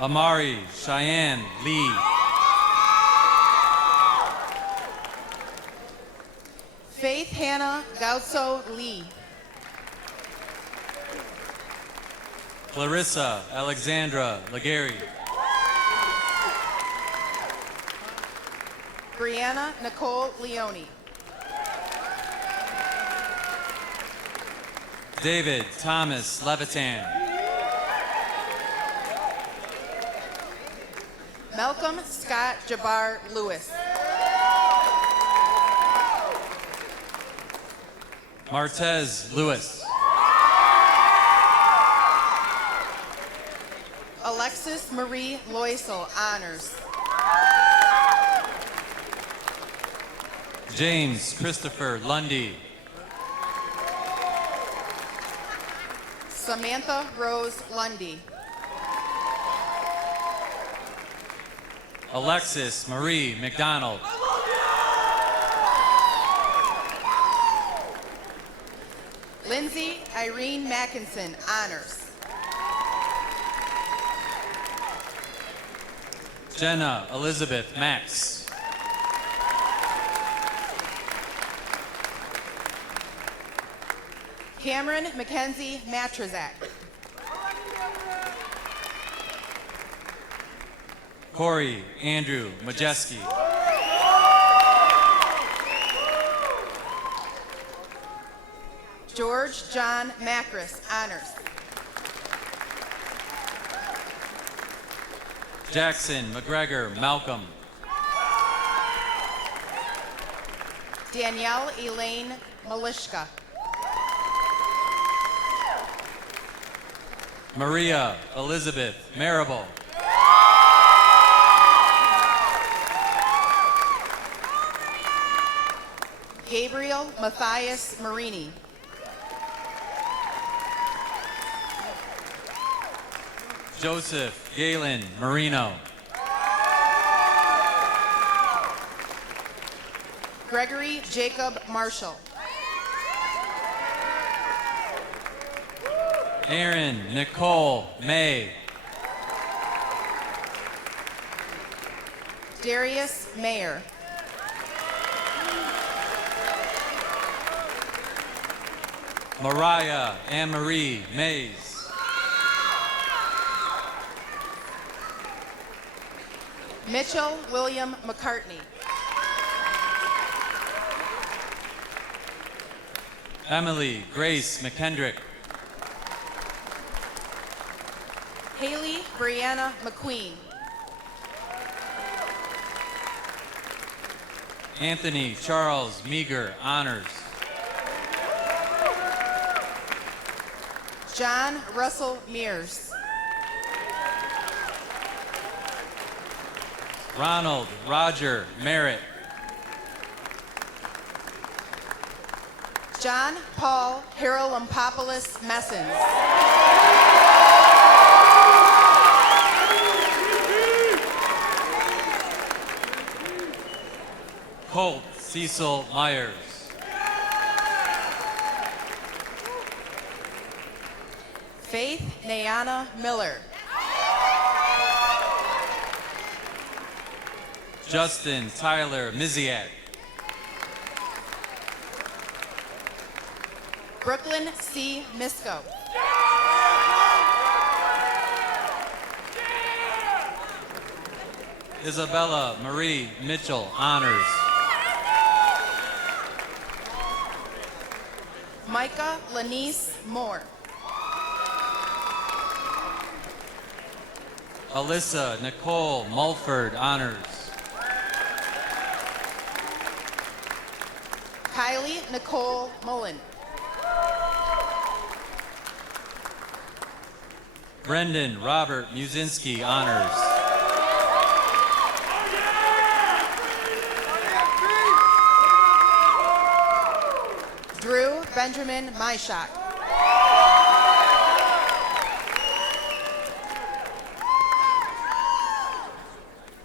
Amari Cheyenne Lee. Faith Hannah Gautso Lee. Clarissa Alexandra Legary. Brianna Nicole Leone. David Thomas Levitan. Malcolm Scott Jabbar Lewis. Martez Lewis. Alexis Marie Loisel, honors. James Christopher Lundy. Samantha Rose Lundy. Alexis Marie McDonald. Lindsay Irene Mackinson, honors. Jenna Elizabeth Max. Cameron Mackenzie Matrazak. Corey Andrew Majeski. George John Macris, honors. Jackson McGregor Malcolm. Danielle Elaine Malishka. Maria Elizabeth Marable. Gabriel Matthias Marini. Joseph Galen Marino. Gregory Jacob Marshall. Aaron Nicole May. Darius Mayer. Mariah Anne-Marie Mays. Mitchell William McCartney. Emily Grace McKendrick. Haley Brianna McQueen. Anthony Charles Meager, honors. John Russell Mears. Ronald Roger Merritt. John Paul Haralampopoulos Messens. Colt Cecil Myers. Faith Nayana Miller. Justin Tyler Miziak. Brooklyn C. Misko. Isabella Marie Mitchell, honors. Micah Lanice Moore. Alyssa Nicole Mulford, honors. Kylie Nicole Mullen. Brendan Robert Musinski, honors. Drew Benjamin Myshak.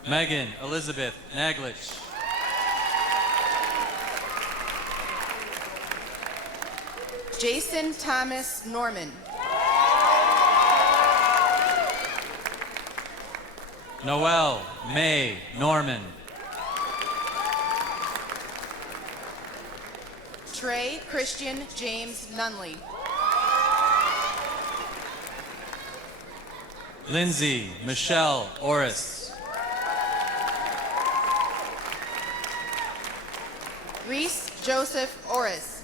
Megan Elizabeth Naglich. Jason Thomas Norman. Noelle May Norman. Trey Christian James Nunley. Lindsay Michelle Orris. Reese Joseph Orris.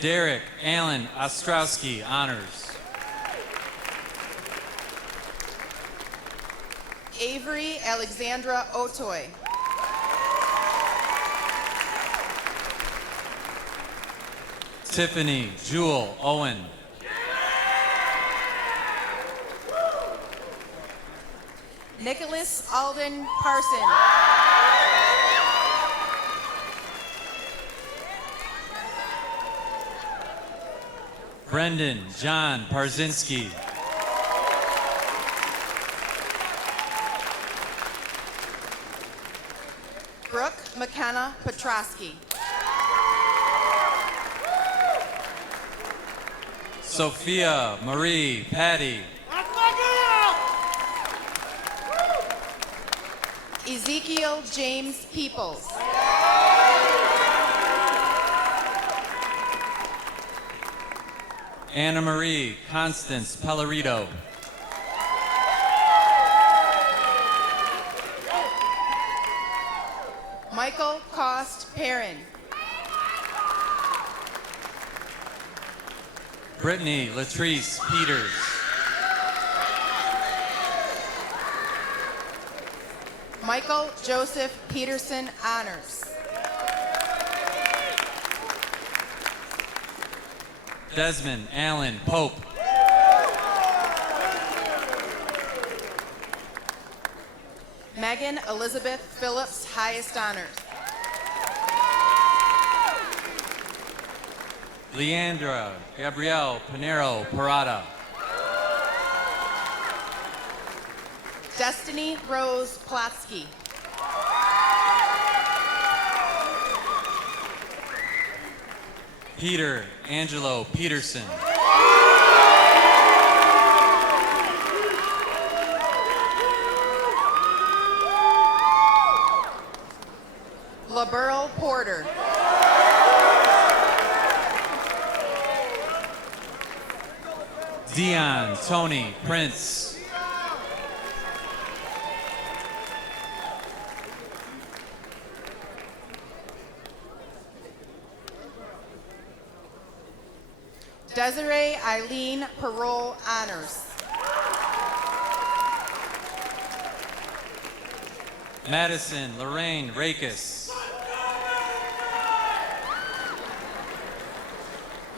Derek Allen Ostrowski, honors. Avery Alexandra Otoy. Tiffany Jewel Owen. Nicholas Alden Parson. Brendan John Parzinski. Brooke McKenna Petrosky. Sophia Marie Patty. Ezekiel James Peoples. Anna Marie Constance Pellerito. Michael Cost Perrin. Brittany Latrice Peters. Michael Joseph Peterson Honors. Desmond Allen Pope. Megan Elizabeth Phillips, highest honors. Leandra Gabrielle Pinero Parada. Destiny Rose Plotsky. Peter Angelo Peterson. LaBurl Porter. Dion Tony Prince. Desiree Eileen Parole Honors. Madison Lorraine Rakes.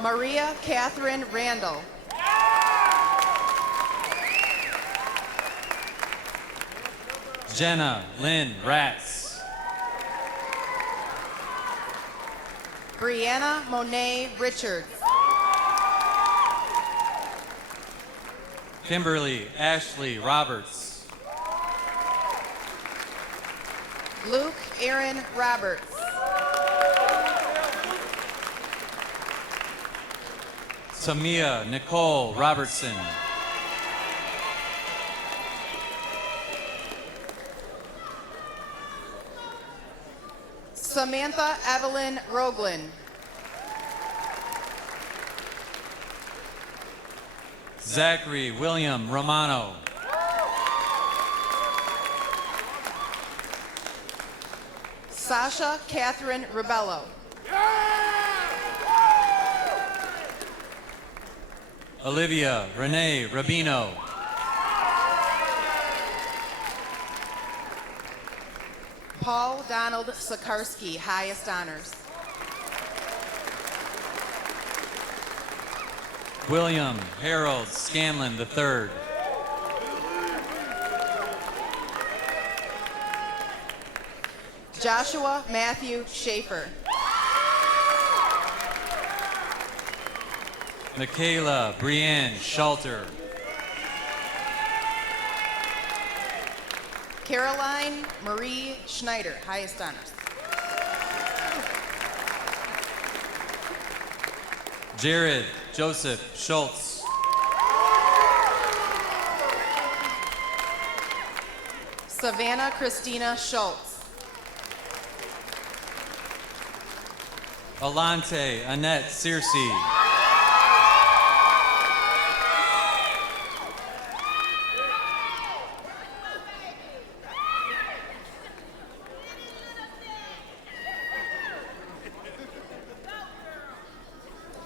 Maria Catherine Randall. Jenna Lynn Ratz. Brianna Monet Richards. Kimberly Ashley Roberts. Luke Aaron Roberts. Tamia Nicole Robertson. Samantha Evelyn Roglin. Zachary William Romano. Sasha Catherine Ribello. Olivia Renee Rabino. Paul Donald Sakarski, highest honors. William Harold Scanlon III. Joshua Matthew Schaefer. Michaela Brienne Schulter. Caroline Marie Schneider, highest honors. Jared Joseph Schultz. Savannah Christina Schultz. Alante Annette Searcy.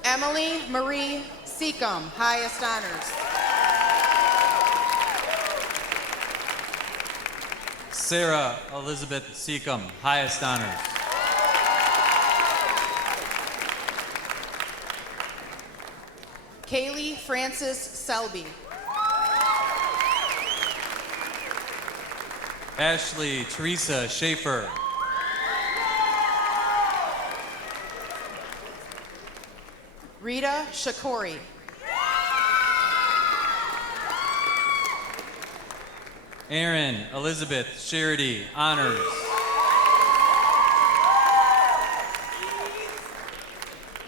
Emily Marie Seacom, highest honors. Sarah Elizabeth Seacom, highest honors. Kaylee Francis Selby. Ashley Teresa Schaefer. Rita Shakori. Erin Elizabeth Charity, honors.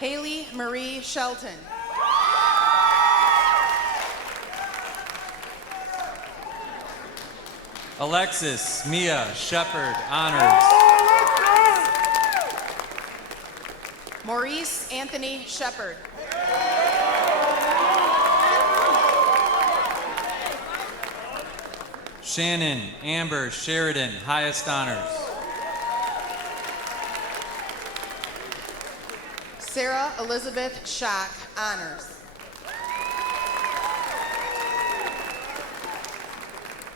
Haley Marie Shelton. Alexis Mia Shepard, honors. Maurice Anthony Shepard. Shannon Amber Sheridan, highest honors. Sarah Elizabeth Schock, honors.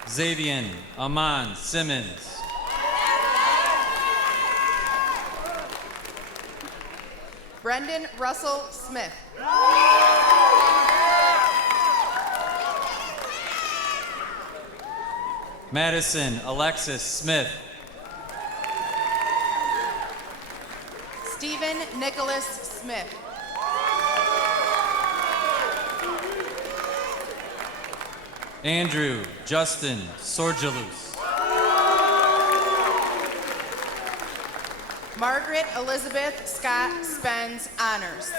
Xavier Aman Simmons. Brendan Russell Smith. Madison Alexis Smith. Stephen Nicholas Smith. Andrew Justin Sorgelus. Margaret Elizabeth Scott Spence, honors.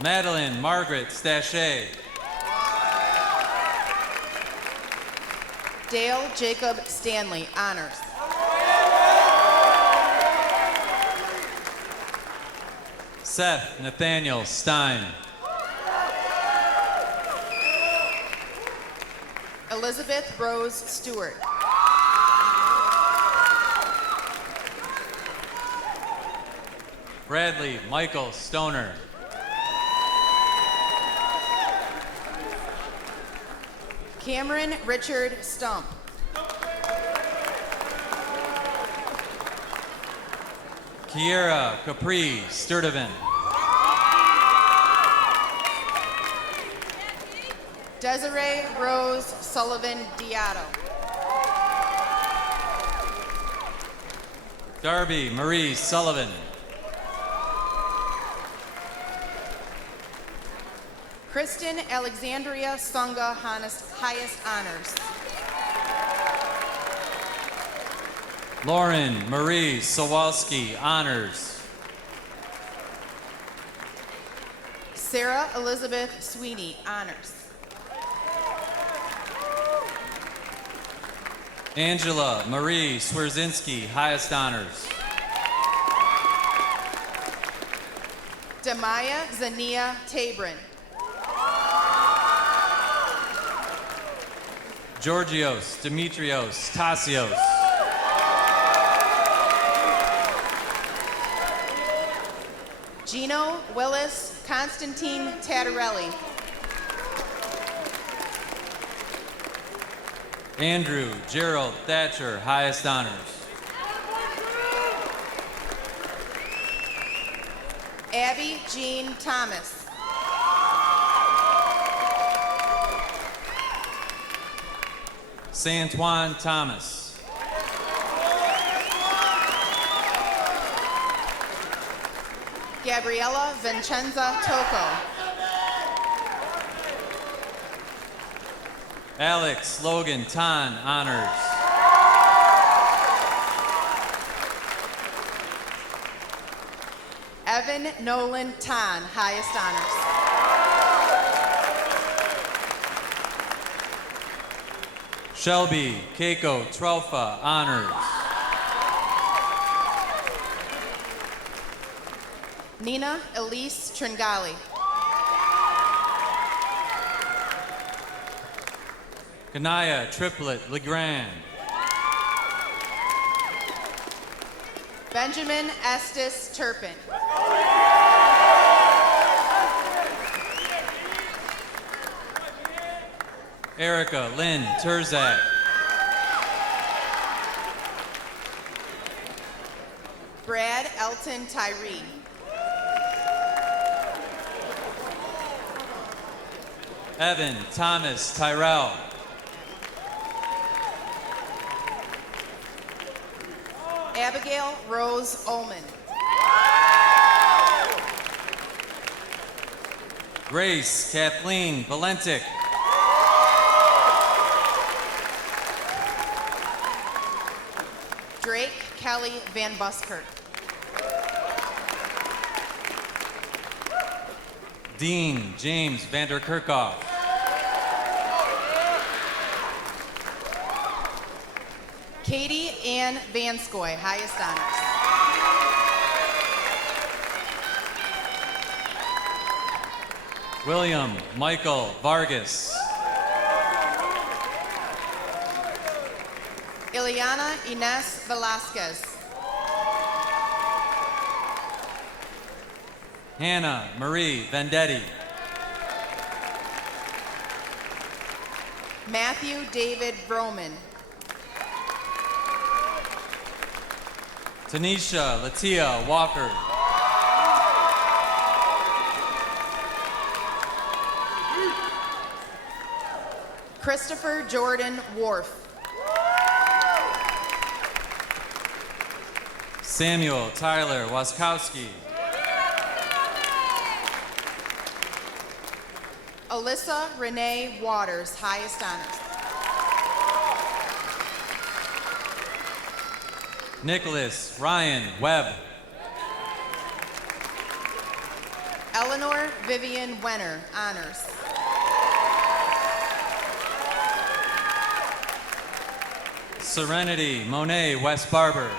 Madeline Margaret Stachet. Dale Jacob Stanley, honors. Seth Nathaniel Stein. Elizabeth Rose Stewart. Bradley Michael Stoner. Cameron Richard Stump. Kiera Capri Sturdivant. Desiree Rose Sullivan Diato. Darby Marie Sullivan. Kristen Alexandria Sunga, highest honors. Lauren Marie Sawalski, honors. Sarah Elizabeth Sweeney, honors. Angela Marie Swerzinski, highest honors. Demaya Zania Tabrin. Georgios Dimitrios Tassios. Gino Willis Constantine Tattarelli. Andrew Gerald Thatcher, highest honors. Abby Jean Thomas. Santuan Thomas. Gabriella Vincenza Tocco. Alex Logan Tan, honors. Evan Nolan Tan, highest honors. Shelby Keiko Trelfa, honors. Nina Elise Tringali. Kanaya Triplet Legrand. Benjamin Estes Turpin. Erica Lynn Turzak. Brad Elton Tyree. Evan Thomas Tyrell. Abigail Rose Ullman. Grace Kathleen Valentic. Drake Kelly Van Buskirk. Dean James Vanderkerkhoff. Katie Ann Vanskoy, highest honors. William Michael Vargas. Ileana Ines Velasquez. Hannah Marie Vendetti. Matthew David Vroman. Tanisha Latia Walker. Christopher Jordan Worf. Samuel Tyler Waskowski. Alyssa Renee Waters, highest honors. Nicholas Ryan Webb. Eleanor Vivian Wenner, honors. Serenity Monet West Barber.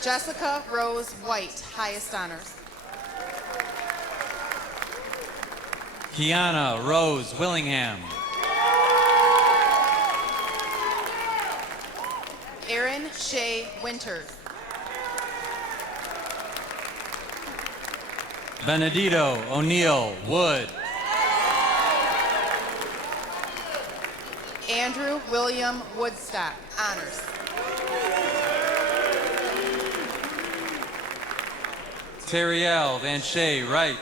Jessica Rose White, highest honors. Kiana Rose Willingham. Erin Shea Winters. Benedito O'Neill Wood. Andrew William Woodstock, honors. Terrielle Van Shea Wright.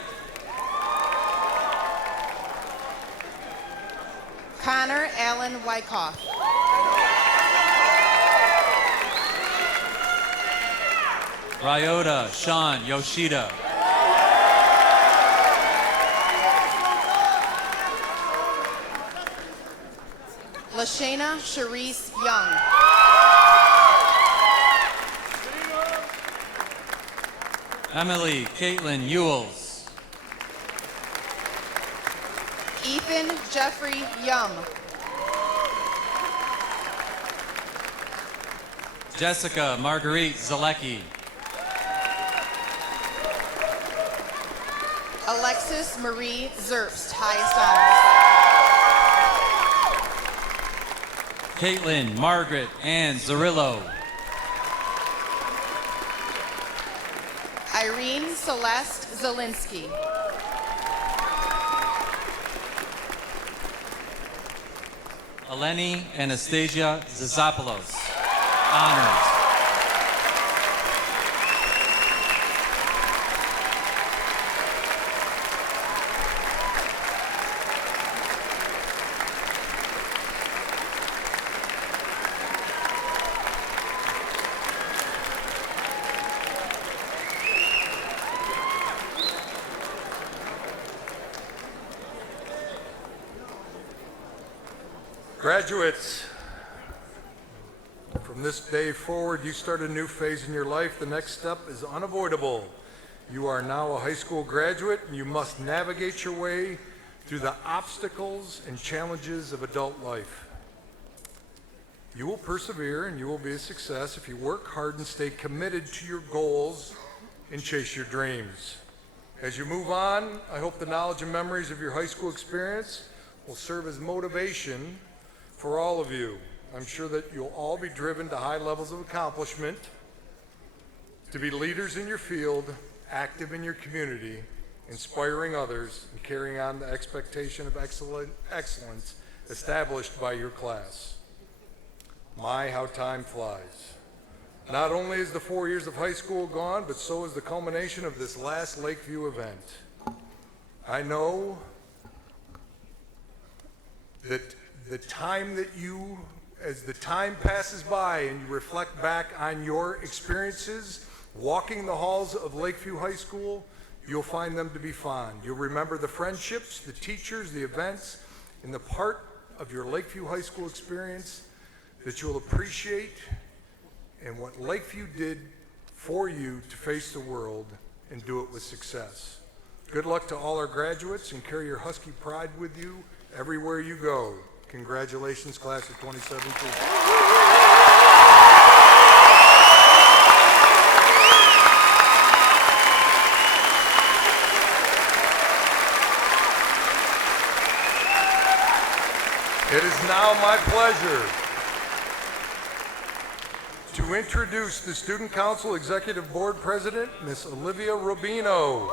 Connor Allen Wyckoff. Ryota Sean Yoshida. Lashana Sharice Young. Emily Caitlin Ewells. Ethan Jeffrey Yum. Jessica Marguerite Zalecki. Alexis Marie Zerbst, highest honors. Caitlin Margaret Ann Zarillo. Irene Celeste Zielinski. Eleni Anastasia Zazopoulos. Honors. Graduates, from this day forward, you start a new phase in your life. The next step is unavoidable. You are now a high school graduate, and you must navigate your way through the obstacles and challenges of adult life. You will persevere, and you will be a success if you work hard and stay committed to your goals and chase your dreams. As you move on, I hope the knowledge and memories of your high school experience will serve as motivation for all of you. I'm sure that you'll all be driven to high levels of accomplishment, to be leaders in your field, active in your community, inspiring others, and carrying on the expectation of excellence established by your class. My, how time flies. Not only is the 4 years of high school gone, but so is the culmination of this last Lakeview event. I know that as the time passes by and you reflect back on your experiences walking the halls of Lakeview High School, you'll find them to be fond. You'll remember the friendships, the teachers, the events, and the part of your Lakeview High School experience that you'll appreciate and what Lakeview did for you to face the world and do it with success. Good luck to all our graduates, and carry your Husky pride with you everywhere you go. Congratulations, class of 2017. now my pleasure to introduce the Student Council Executive Board President, Ms. Olivia Rubino.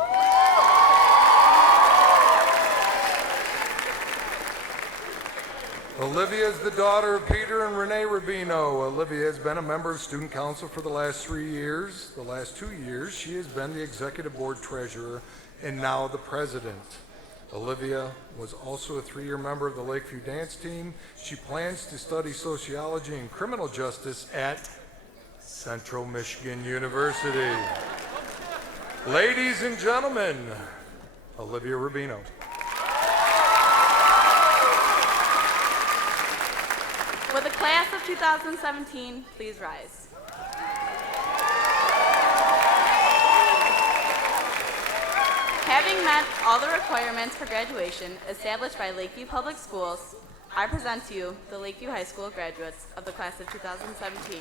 Olivia is the daughter of Peter and Renee Rubino. Olivia has been a member of Student Council for the last 3 years. The last 2 years, she has been the Executive Board Treasurer and now the President. Olivia was also a 3-year member of the Lakeview Dance Team. She plans to study sociology and criminal justice at Central Michigan University. Ladies and gentlemen, Olivia Rubino. Will the class of 2017 please rise? Having met all the requirements for graduation established by Lakeview Public Schools, I present to you the Lakeview High School graduates of the class of 2017.